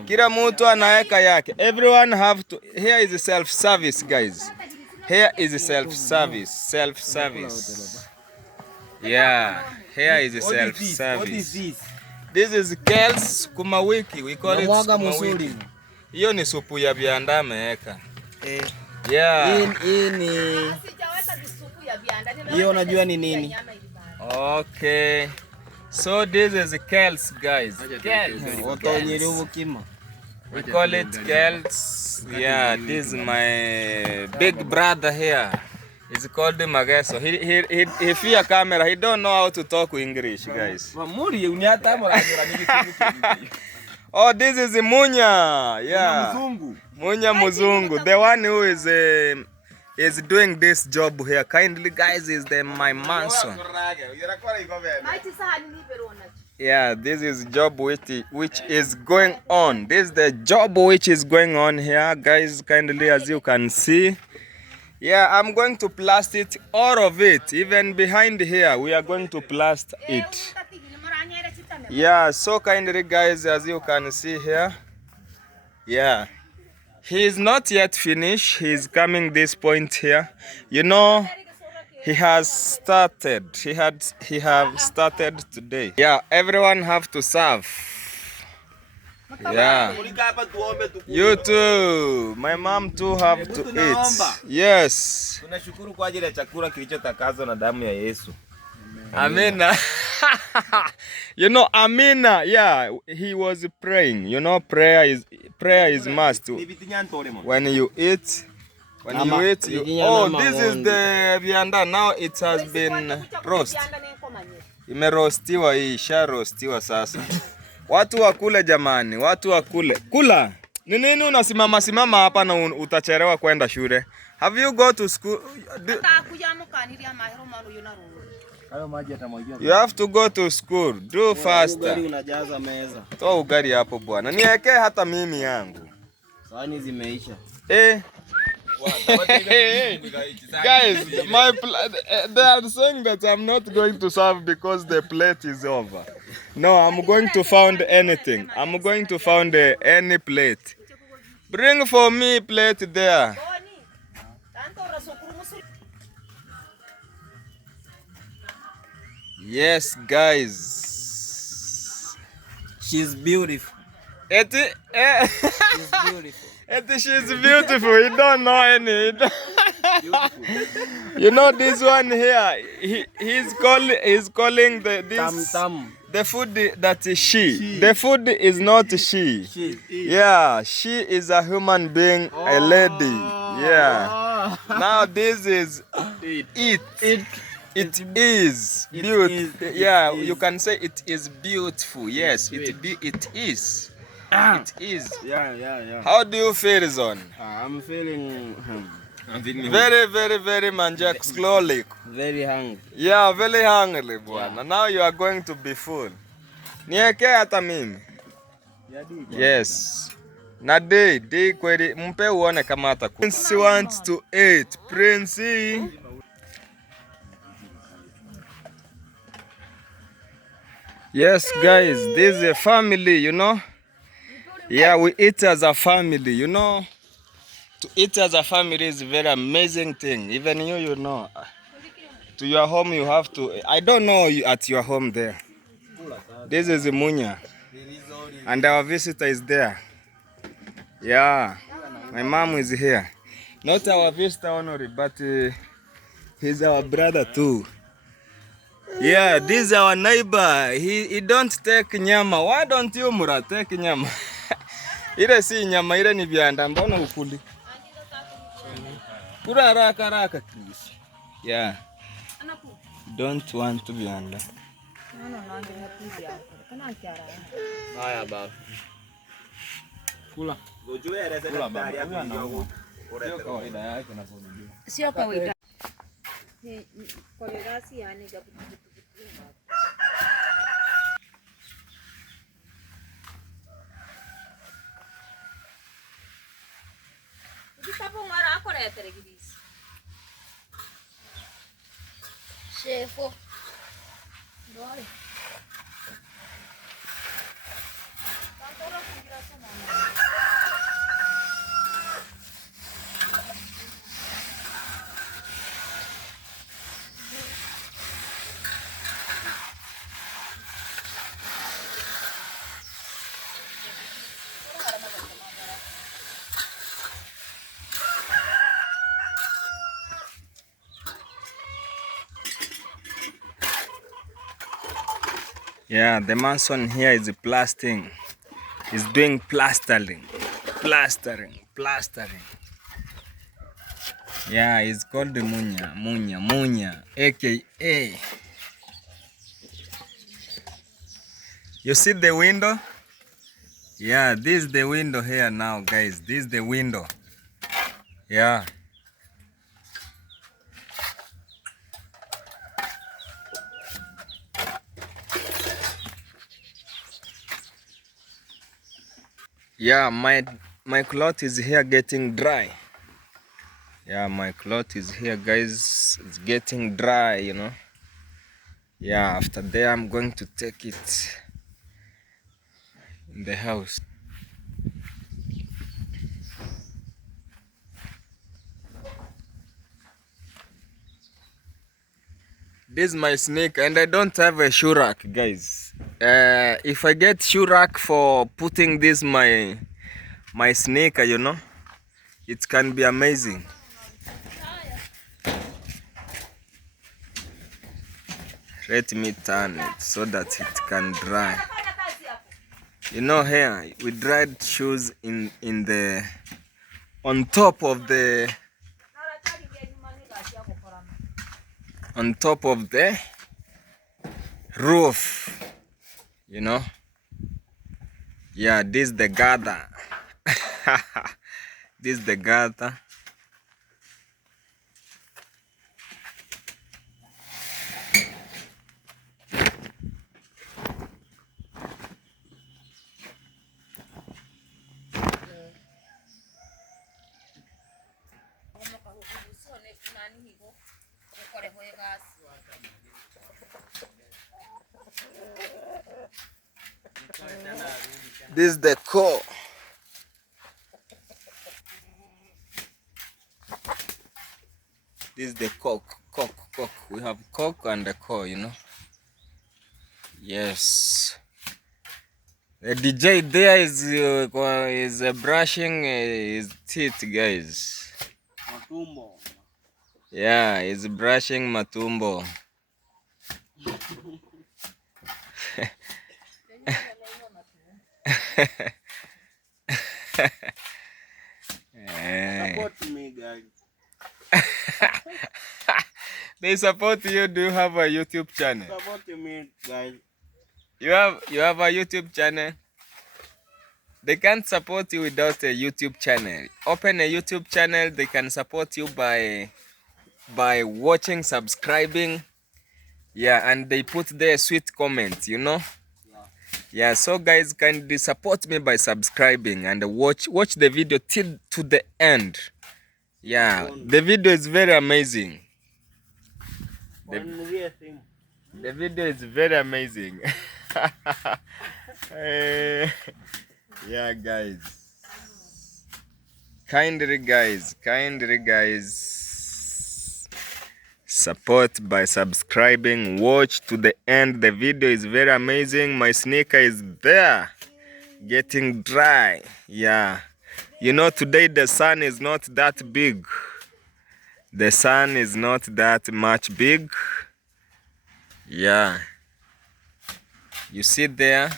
Kila mtu anaeka yake. Everyone have to. Here is self-service, guys. Here is self-service. Yeah, here is self-service. What is this? This is kales sukuma wiki. We call it sukuma wiki. Hiyo ni supu ya vianda ameweka. Yeah. Hiyo unajua ni nini? Okay. So this is kales, guys. We call it kales. Yeah, this is my big brother here. It's called Mageso. He fear camera. He don't know how to talk English, guys. Oh, this is Munya. Yeah. Munya Muzungu. The one who is doing this job here. Kindly, guys, is my manson. Yeah, this is job which is going on. This is the job which is going on here, guys. Kindly, as you can see. Yeah, I'm going to plaster it, all of it, even behind here. We are going to plaster it. Yeah, so kindly, guys, as you can see here. Yeah, he is not yet finished. He's coming this point here. You know, he has started. He have started today. Yeah, everyone have to serve. Yeah, you too. My mom too have to eat. Yes. Tunashukuru kwa ajili ya chakula kilichotakazwa na damu ya Yesu. Amina. You know, Amina. Yeah, he was praying. You know, prayer is must. When you eat, oh, this is the vianda. Now it has been roast. Imerostiwa hii, isharostiwa sasa. Watu wakule jamani, watu wakule. Kula. Ni nini unasimama hapa na utachelewa kwenda shule? Have you go to school? You have to go to school. Do faster. Toa ugali hapo bwana. Niwekee hata mimi yangu. Sahani zimeisha. Guys, they are saying that I'm not going to serve because the plate is over. No, I'm going to find anything. I'm going to find any plate. Bring for me plate there. Yes, guys. She's beautiful. She's beautiful. She's beautiful. You don't know any. You know this one here. He's calling this. The food that is she. The food is not she. Yeah, she is a human being, a lady. Yeah. Now this is it. It is beautiful. Yeah, you can say it is beautiful. Yes, it is. It is. Yeah. How do you feel, Zon? I'm feeling very manjak slowly. very hungry. Yeah, very hungry, bwana. Now you are going to be full. Niweke hata mimi. Yes. Na day kweli mpe uone kama atakuwa. Prince wants to eat. Prince. Yes, guys, this is a family, you know. Yeah, we eat as a family, you know. To eat as a family is a very amazing thing. Even you know. To your home you have to. I don't know you at your home there. This is Munya. And our visitor is there. Yeah. My mom is here. Not our visitor only, but he's our brother too. Yeah, this is our neighbor. He don't take nyama. Why don't you, Mura, take nyama? Ile si nyama, ile ni vianda. Mbona ukuli? Kura haraka please. Yeah. Don't want to be under. No, Haya baba. Kula. sio kawaida. Chefo. Bora. Yeah, the mason here is plastering. He's doing plastering. Yeah, it's called Munya, aka. You see the window? Yeah, this is the window here now, guys. This is the window. Yeah. Yeah, my cloth is here getting dry. Yeah, my cloth is here, guys. It's getting dry, you know. Yeah, after that I'm going to take it in the house. This is my snake, and I don't have a shoe rack, guys. If I get shoe rack for putting this my snake, you know, it can be amazing. Let me turn it so that it can dry. You know, here we dried shoes in the on top of the roof, you know. Yeah, this is the gather. This is the gather. This is the core. This is the cock. We have cock and the core, you know. Yes. The DJ there is brushing his teeth, guys. Matumbo. Yeah, he's brushing matumbo. Support me, guys. They support you. Do you have a YouTube channel? Support me, guys. You have a YouTube channel? They can't support you without a YouTube channel. Open a YouTube channel. They can support you by watching, subscribing. Yeah, and they put their sweet comments, you know. Yeah, so guys, kindly support me by subscribing and watch the video till to the end. Yeah, the video is very amazing. The video is very amazing. Yeah, guys. Kindly guys, support by subscribing. Watch to the end. The video is very amazing. My sneaker is there, getting dry. Yeah, you know, today the sun is not that big. The sun is not that much big. Yeah, you see there.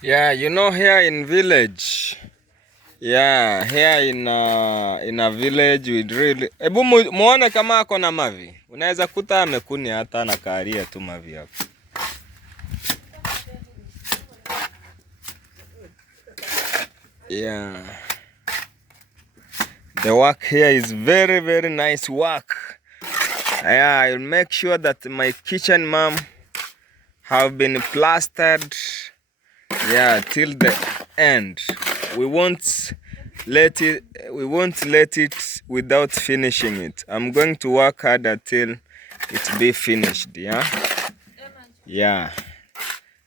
Yeah, you know, here in village. Yeah, here in a village we really. Ebu muone kama ako na mavi. Unaweza kuta amekuni hata na karia tu mavi hapo. Yeah. The work here is very, very nice work. Yeah, I'll make sure that my kitchen mom have been plastered. Yeah, till the end. We won't let it without finishing it. I'm going to work hard until it be finished. Yeah.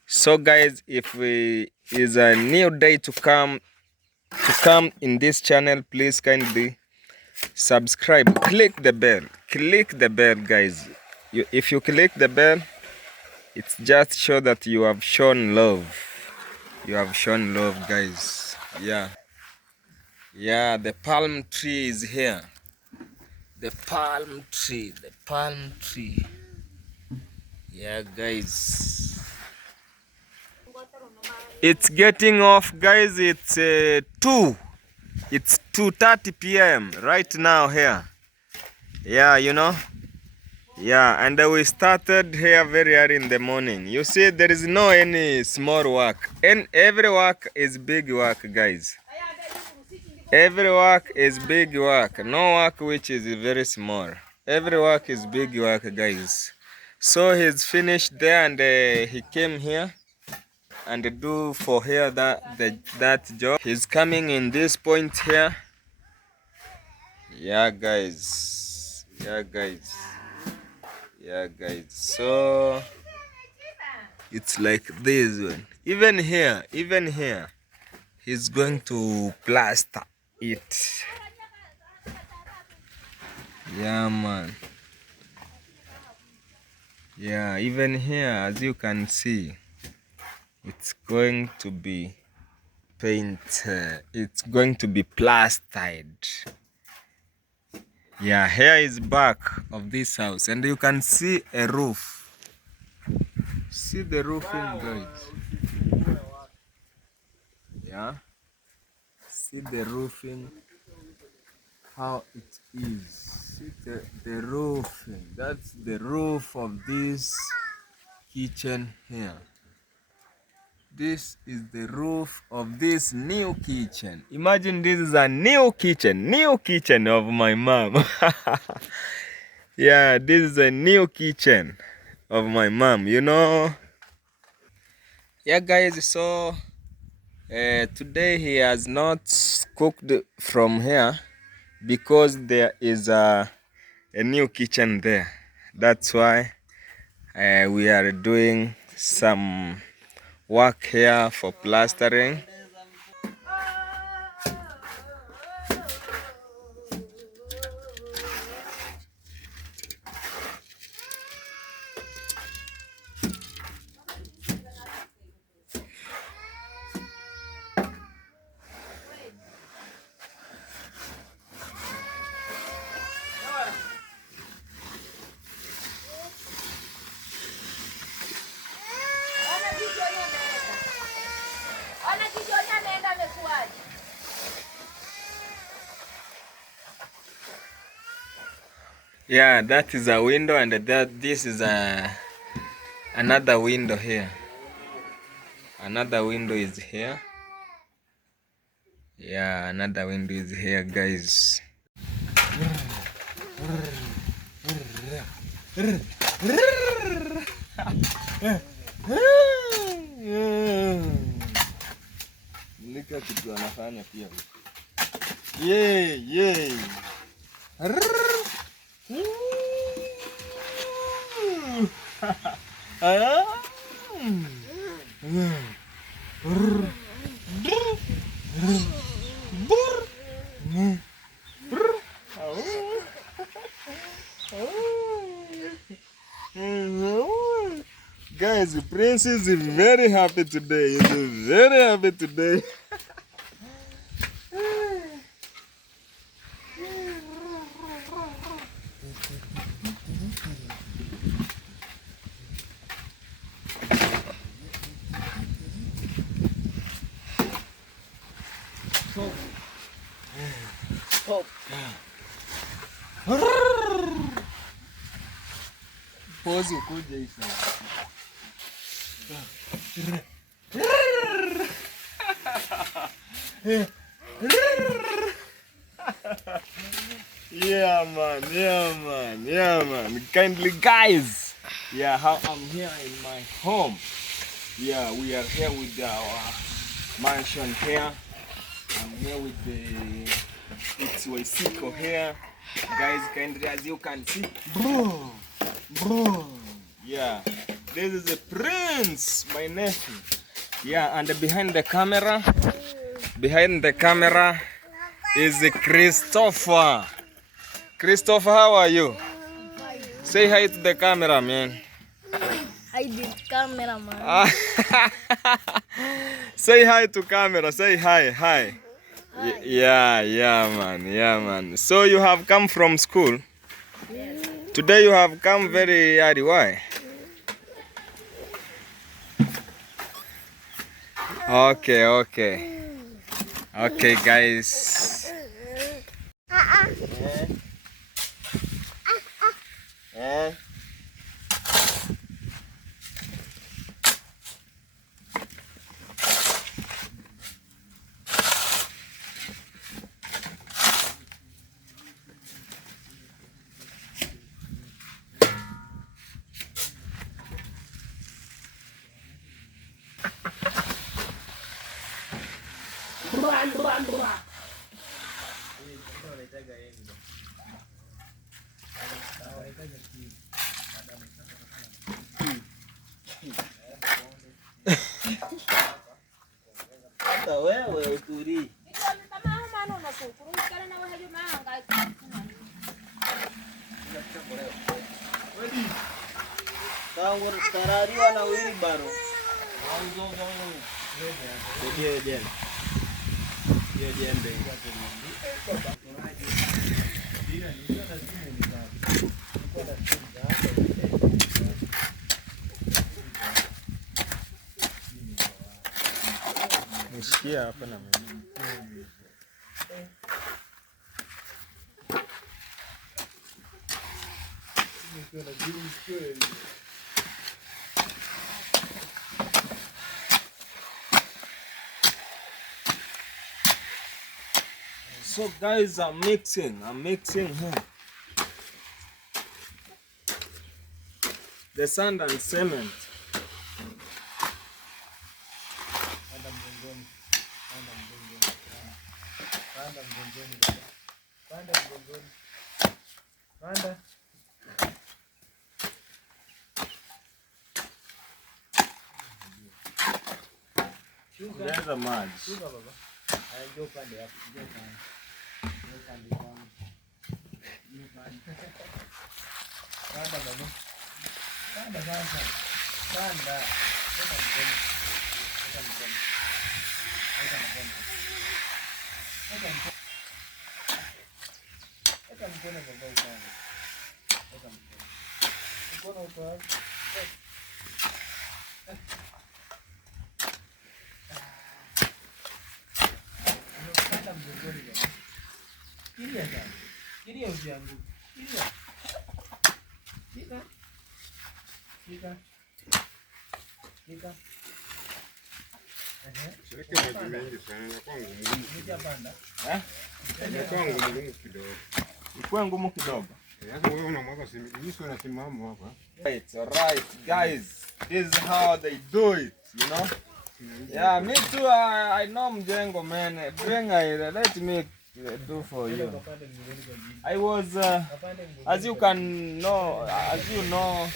So guys, if is a new day to come in this channel, please kindly subscribe, click the bell, guys. If you click the bell, it's just show that you have shown love. You have shown love, guys. Yeah, the palm tree is here. The palm tree. Yeah, guys. It's getting off, guys. It's 2:30 p.m. right now here. Yeah, you know. Yeah, and we started here very early in the morning. You see, there is no any small work. And every work is big work, guys. Every work is big work. No work which is very small. Every work is big work, guys. So he's finished there, and he came here and do for here that job. He's coming in this point here. Yeah, guys. So it's like this one. Even here, he's going to plaster it. Yeah, man. Yeah, even here, as you can see, it's going to be it's going to be plastered. Yeah, here is back of this house, and you can see a roof. See the roofing, guys. Yeah, see the roofing, how it is. See the roofing. That's the roof of this kitchen here. This is the roof of this new kitchen. Imagine this is a new kitchen of my mom. Yeah, this is a new kitchen of my mom, you know. Yeah, guys, so today he has not cooked from here because there is a new kitchen there. That's why we are doing some work here for plastering. Yeah, that is a window, and this is another window here. Another window is here. Yeah, another window is here, guys. Nika kitu anafanya pia. Yay. Guys, the princess is very happy today. He's very happy today. Pose ukuje hivi. Yeah man. Kindly, guys. Yeah, how I'm here in my home. Yeah, we are here with our mansion here. I'm here with the It's here. Guys, kindly, as you can see. Bro. Yeah, this is a prince, my nephew. Yeah, and behind the camera is Christopher. Christopher, how are you? Say hi to the camera, man. Hi, the cameraman. Say hi to camera. Say hi. Hi. Yeah, man. So you have come from school? Yes. Today you have come very early. Why? Okay, guys. Hata wewe uturi. Kau tarariwa na wheelbarrow. Ndio jembe. Ndio jembe. Nishikia hapa na mimi. So guys, I'm mixing here the sand and cement. There's a match. Ikuwe ngumu kidogo. Alright, guys. This is how they do it, you know? Yeah, me too. I know Mjengo, man. Let me do for you. I was, as you know,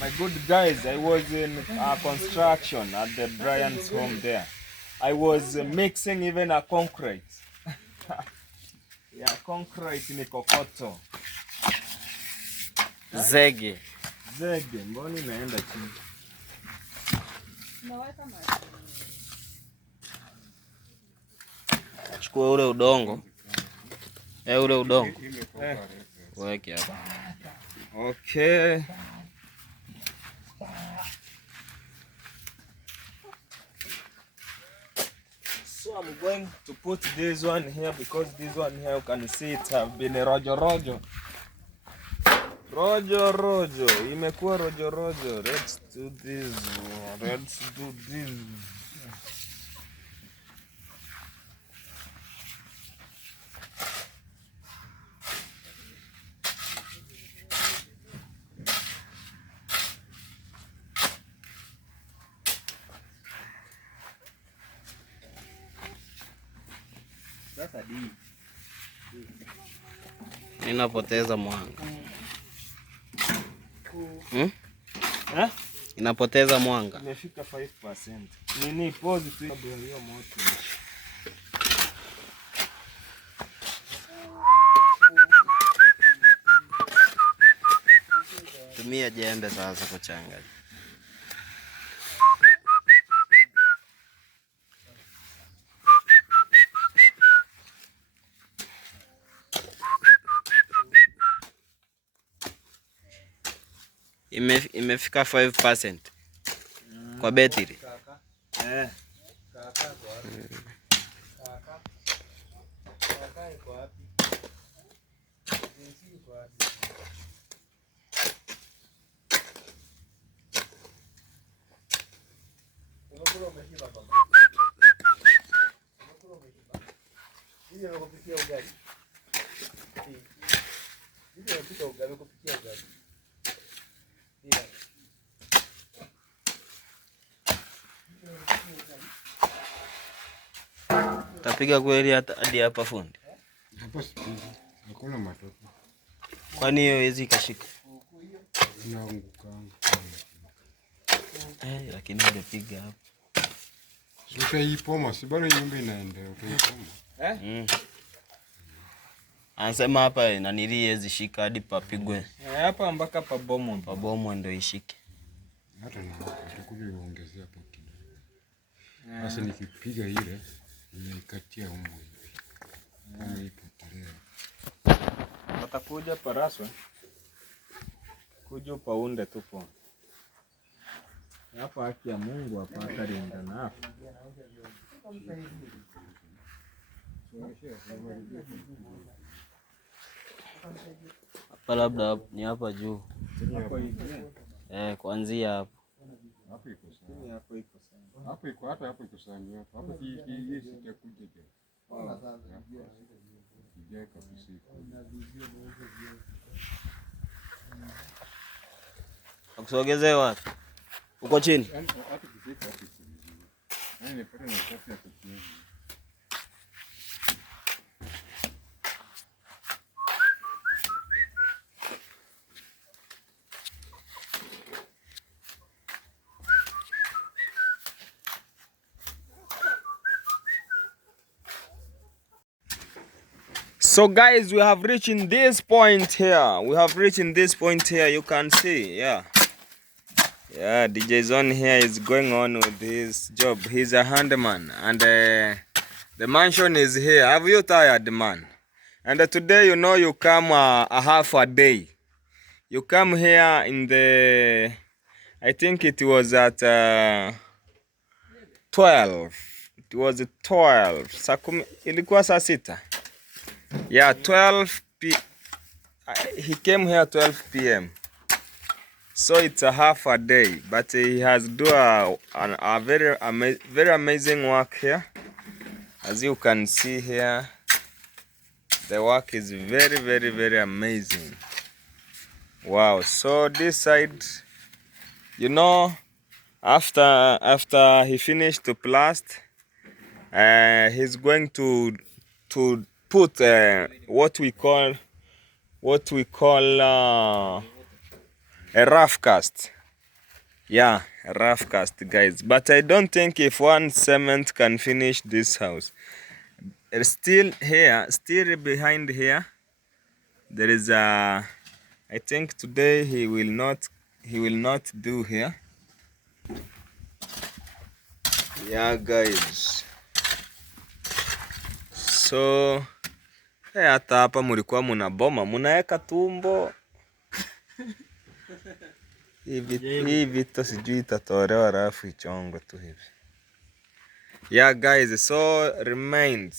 my good guys, I was in construction at the Brian's home there. I was mixing even a concrete. Yeah, concrete ni kokoto. Zege. Mbona inaenda chini? Chukua ule udongo. Ule udongo. Weke hapa. Okay. So I'm going to put this one here because this one here you can see it have been rojo. Imekuwa rojo. Let's do this. Inapoteza mwanga. Inapoteza mwanga. Imefika 5%. Nini pause tu hiyo moto. tumie jembe sasa kuchanganya. Imefika 5% kwa betri. Tapiga kweli hadi hapa fundi? Hapa sipigi. Hakuna matope. Kwani hiyo haiwezi kashika? Inaanguka. Lakini ungepiga hapo. Utaipoma, si bado nyumba inaendelea, utaipoma. Anasema hapa nanili haiwezi shika hadi papigwe. Hapa mpaka pabomo ndio ishike. Hata nitakuja kuongezea hapo kidogo. Sasa nikipiga ile nikatia huko hivi. Kama ipotelea. Watakuja paraswe. Kuja paunde tupo. Hapa haki ya Mungu hapa atalinda na hapa. Hapa labda ni hapa juu. Kuanzia hapo. Hapo iko sawa. Hapo iko sawa. Hapo iko hata hapo iko sawa. Hapo hii sitakuja tena. Ndio kabisa. Akusogezee wapi? Uko chini? Hapo kifika hapo. Yaani pale na safi ya kutia. So guys, we have reached this point here. You can see, yeah, DJ Zone here is going on with his job. He's a handyman, and the mansion is here. Have you tired, man? And today, you know, you come a half a day. You come here in the, I think it was at 12. It was 12. Ilikuwa saa sita. Yeah, 12 p. He came here 12 p.m. So it's a half a day, but he has done a very amazing work here. As you can see here, the work is very amazing. Wow. So this side, you know, after he finished to plaster, he's going to put what we call a rough cast. Yeah, a rough cast, guys. But I don't think if one cement can finish this house. Still behind here, there is a, I think today he will not do here. Yeah, guys. So hata hapa mulikuwa munaboma, munaeka tumbo hivi vitu sijui itatolewa rafu ichongo tu hivi. Yeah guys, so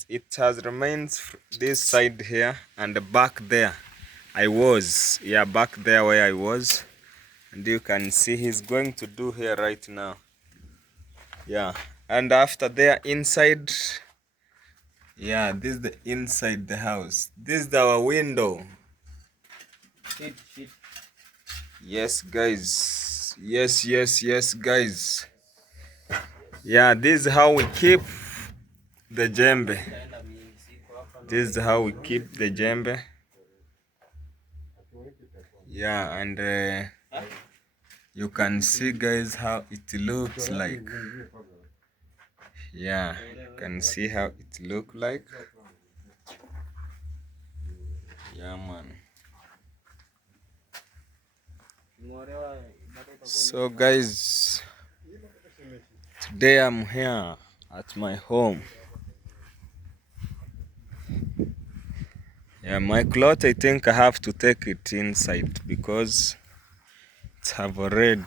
it has remains this side here and back there I was. Yeah, back there where I was. And you can see he's going to do here right now. Yeah, and after there inside, yeah, this is the inside the house. This is our window. Yes guys, yes guys. Yeah, this is how we keep the jembe. Yeah, and you can see guys how it looks like. Yeah, you can see how it look like. Yeah man. So guys, today I'm here at my home. Yeah, my cloth, I think I have to take it inside because it's have already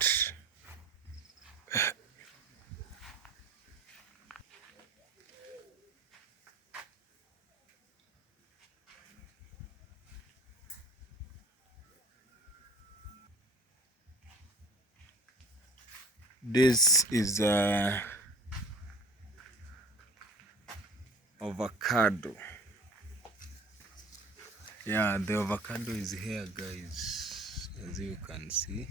this is avocado. Yeah, the avocado is here, guys, as you can see.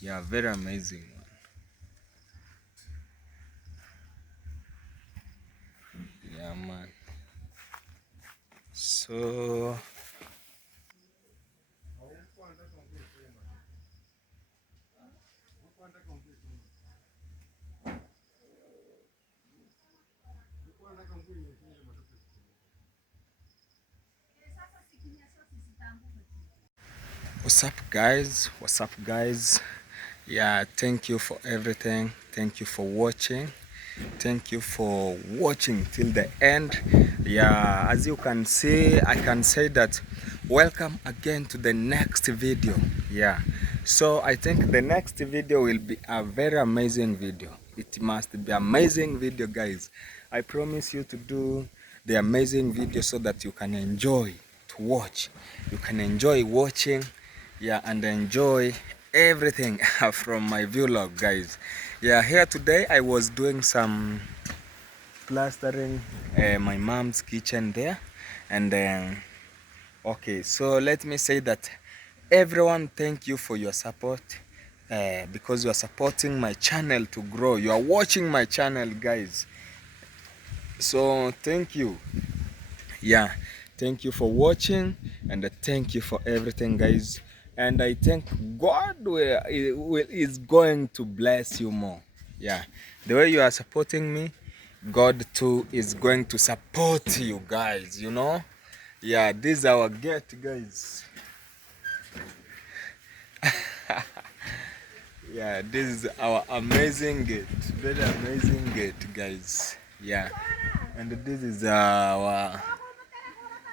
Yeah, very amazing one. Yeah, man. So what's up guys, what's up guys? Yeah, thank you for everything. Thank you for watching. Thank you for watching till the end. Yeah, as you can see, I can say that welcome again to the next video. Yeah, so I think the next video will be a very amazing video. It must be amazing video, guys. I promise you to do the amazing video so that you can enjoy to watch. You can enjoy watching, yeah, and enjoy everything from my vlog, guys. Yeah, here today I was doing some plastering my mom's kitchen there, and okay, so let me say that everyone, thank you for your support, because you are supporting my channel to grow. You are watching my channel, guys, so thank you. Yeah, thank you for watching, and thank you for everything, guys. And I think God is going to bless you more. Yeah, the way you are supporting me, God too is going to support you guys, you know. Yeah, this is our gate, guys. Yeah, this is our amazing gate, very amazing gate, guys. Yeah, and this is our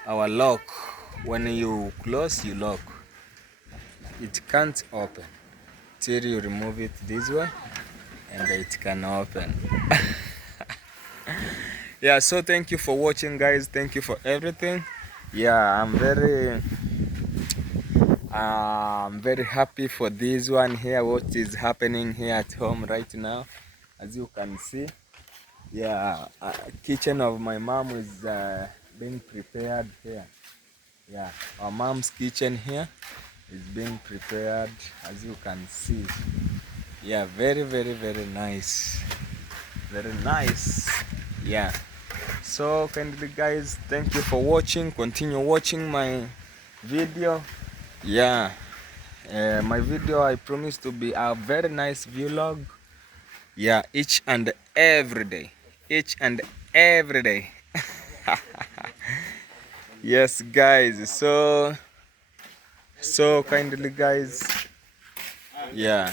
lock. When you close, you lock. It can't open till you remove it this way, and it can open. Yeah, so thank you for watching, guys. Thank you for everything. Yeah, I'm very happy for this one here, what is happening here at home right now, as you can see. Yeah, kitchen of my mom is being prepared here. Yeah, our mom's kitchen here is being prepared, as you can see. Yeah, very nice, very nice. Yeah, so kindly guys, thank you for watching. Continue watching my video. Yeah, my video, I promise to be a very nice vlog. Yeah, each and every day, each and every day. Yes guys, so kindly guys, yeah,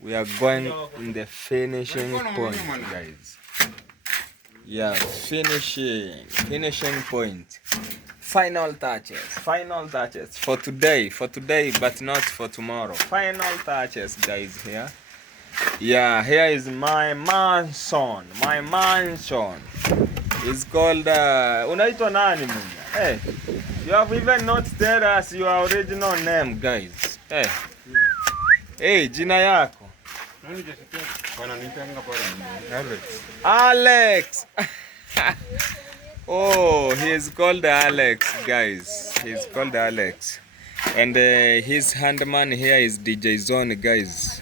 we are going in the finishing point, guys. Yeah, finishing point, final touches for today, but not for tomorrow. Final touches, guys. Here, yeah, here is my mansion. It's called unaitwa nani munya? Hey, you have even not told us your original name, guys. Hey, jina yako? Alex. Oh, he is called Alex, guys. He's called Alex, and his handman here is DJ Zone, guys.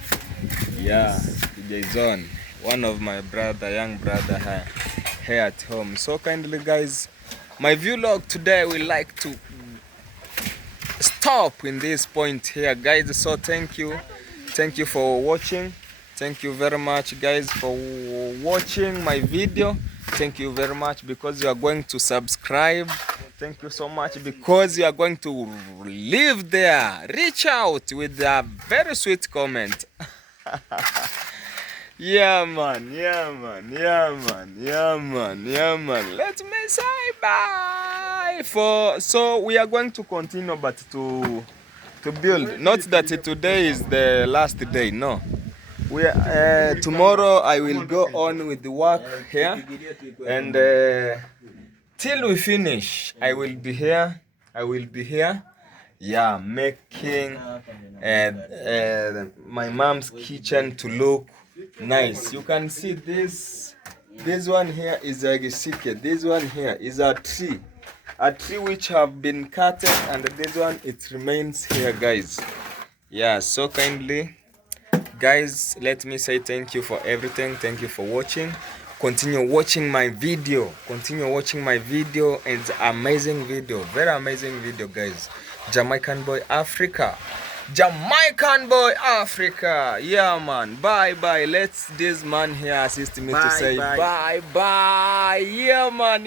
Yeah, DJ Zone, one of my young brother here at home. So kindly guys, my vlog today will like to stop in this point here, guys. So thank you for watching. Thank you very much, guys, for watching my video. Thank you very much, because you are going to subscribe Thank you so much because you are going to live there. Reach out with a very sweet comment. Yeah man, yeah man, yeah man, yeah man, yeah man. Let me say bye. So we are going to continue, but to build. Not that today is the last day. No. We tomorrow I will go on with the work here, and till we finish, I will be here. Yeah, making my mom's kitchen to look nice. You can see this one here is a gisike. This one here is a tree which have been cut, and this one it remains here, guys. Yeah, so kindly, guys, let me say thank you for everything. Thank you for watching. Continue watching my video. It's amazing video, very amazing video, guys. Jamaican Boy Africa. Yeah man, bye. Let's this man here assist me to say bye. Yeah man.